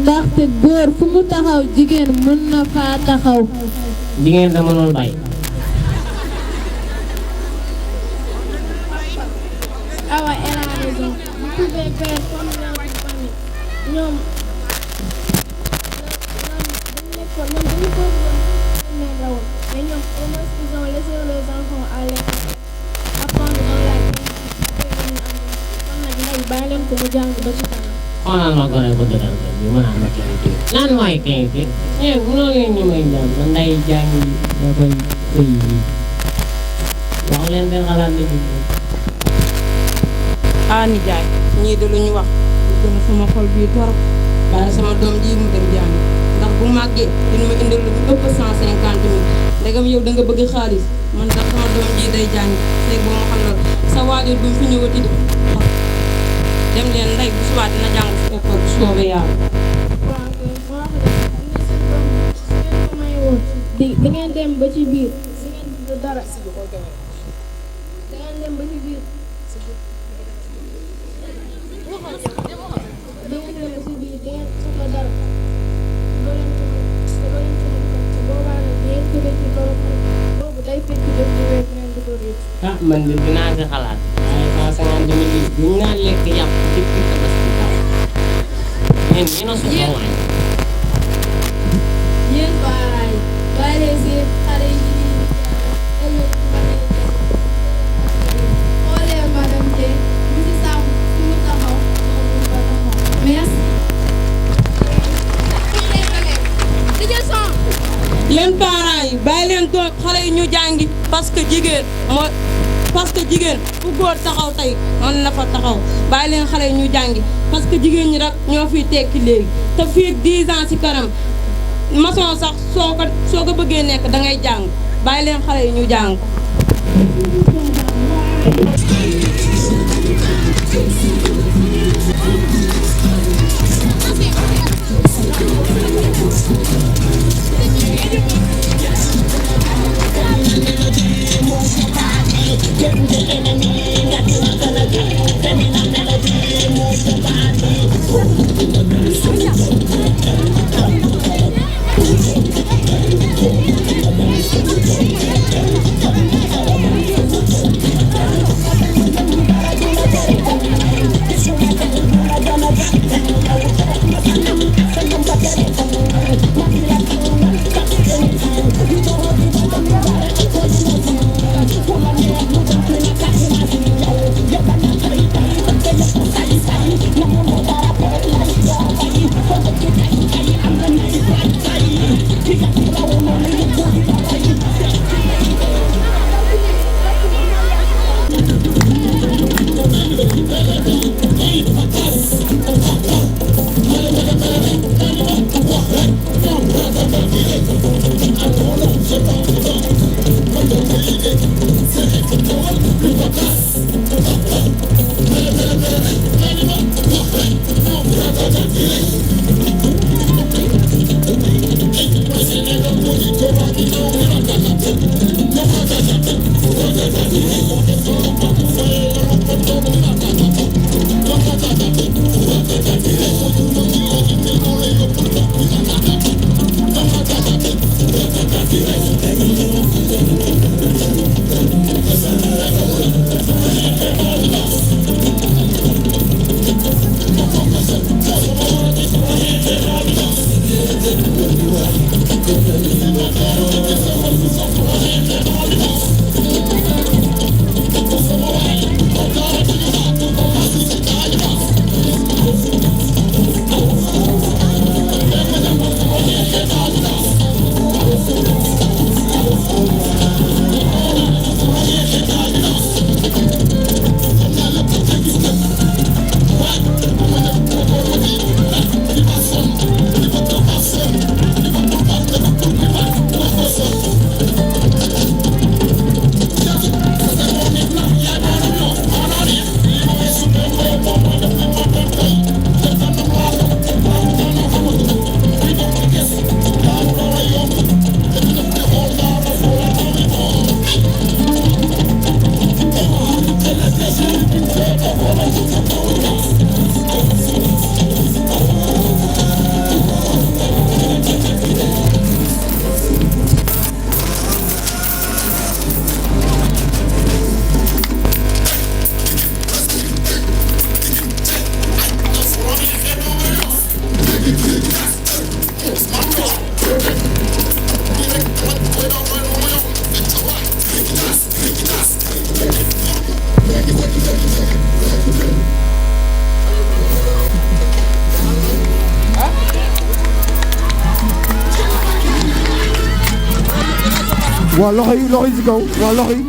ndaxte góor fu mu taxaw jigéen mën na faa taxaw. jigéen dama mënul bay. Awa, elle a raison. Vous pouvez faire comme leur famille. ñoom mais ñoom au moins ils ont laissé leurs enfants à l'école apprendre dans la kon nag ndey bàyyi leen ko mu jàng ba ci kanam. xoolal ma gone bu dëgër bi mu naan ma qualité. lan mooy qualité. bu loolu ñu may jàng ba nday jàng dafay sëy yi wax leen benn xalaat bi ñu. ah nijaay ñii de lu ñu wax lu gën a sama xol bii torop bàyyi sama doom ji mu dem jàng ndax bu màggee dina ma indil lu ëpp 150 000 ndegam yow da nga bëgg xaalis man ndax sama doom ji day jàng tey boo ma xam loolu sa waajur bu fi ñëwati de dem leen ndey bu subaa dina jàng si école bu soobee yàlla. da ngeen dem ba ci biir da ngeen bëgg dara da ngeen dem ba ci biir ah man de dinaa ko xalaat waaye 150 000 yi ñu naan lekk yàpp ci biir tabaski taw ñun ñu na soxla waay. yéen parents yi bàyyi leen seen xale yi xoolee madame Dieng mu ci sàmm fu mu taxaw moom fa taxaw merci. yéen parents yi bàyyi leen toog xale yi ñu jàngi parce que jigéen fu góor taxaw tey mën na fa taxaw bàyyi leen xale yi ñu jàngi parce que jigéen ñi rek ñoo fiy tekki léegi te fii 10 ans ci kanam maçon sax soo ko bëggee nekk da ngay jàng bàyyi leen xale yi ñu jàng. waa loxo yi ci kaw waa loxo yi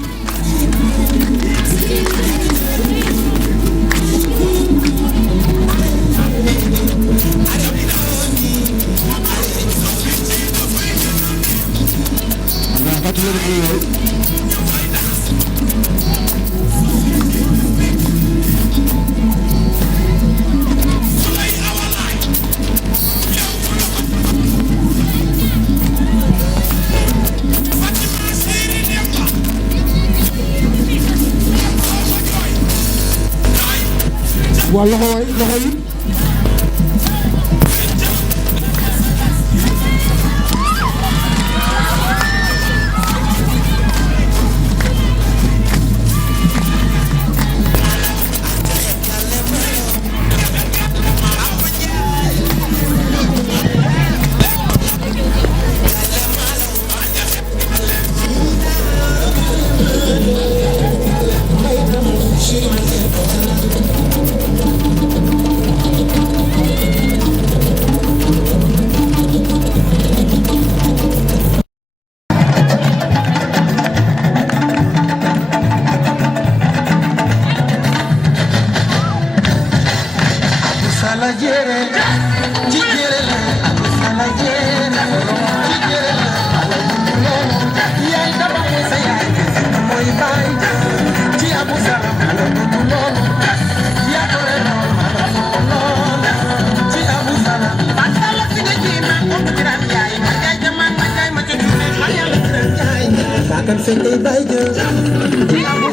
waa loxo yi Can say they buy you.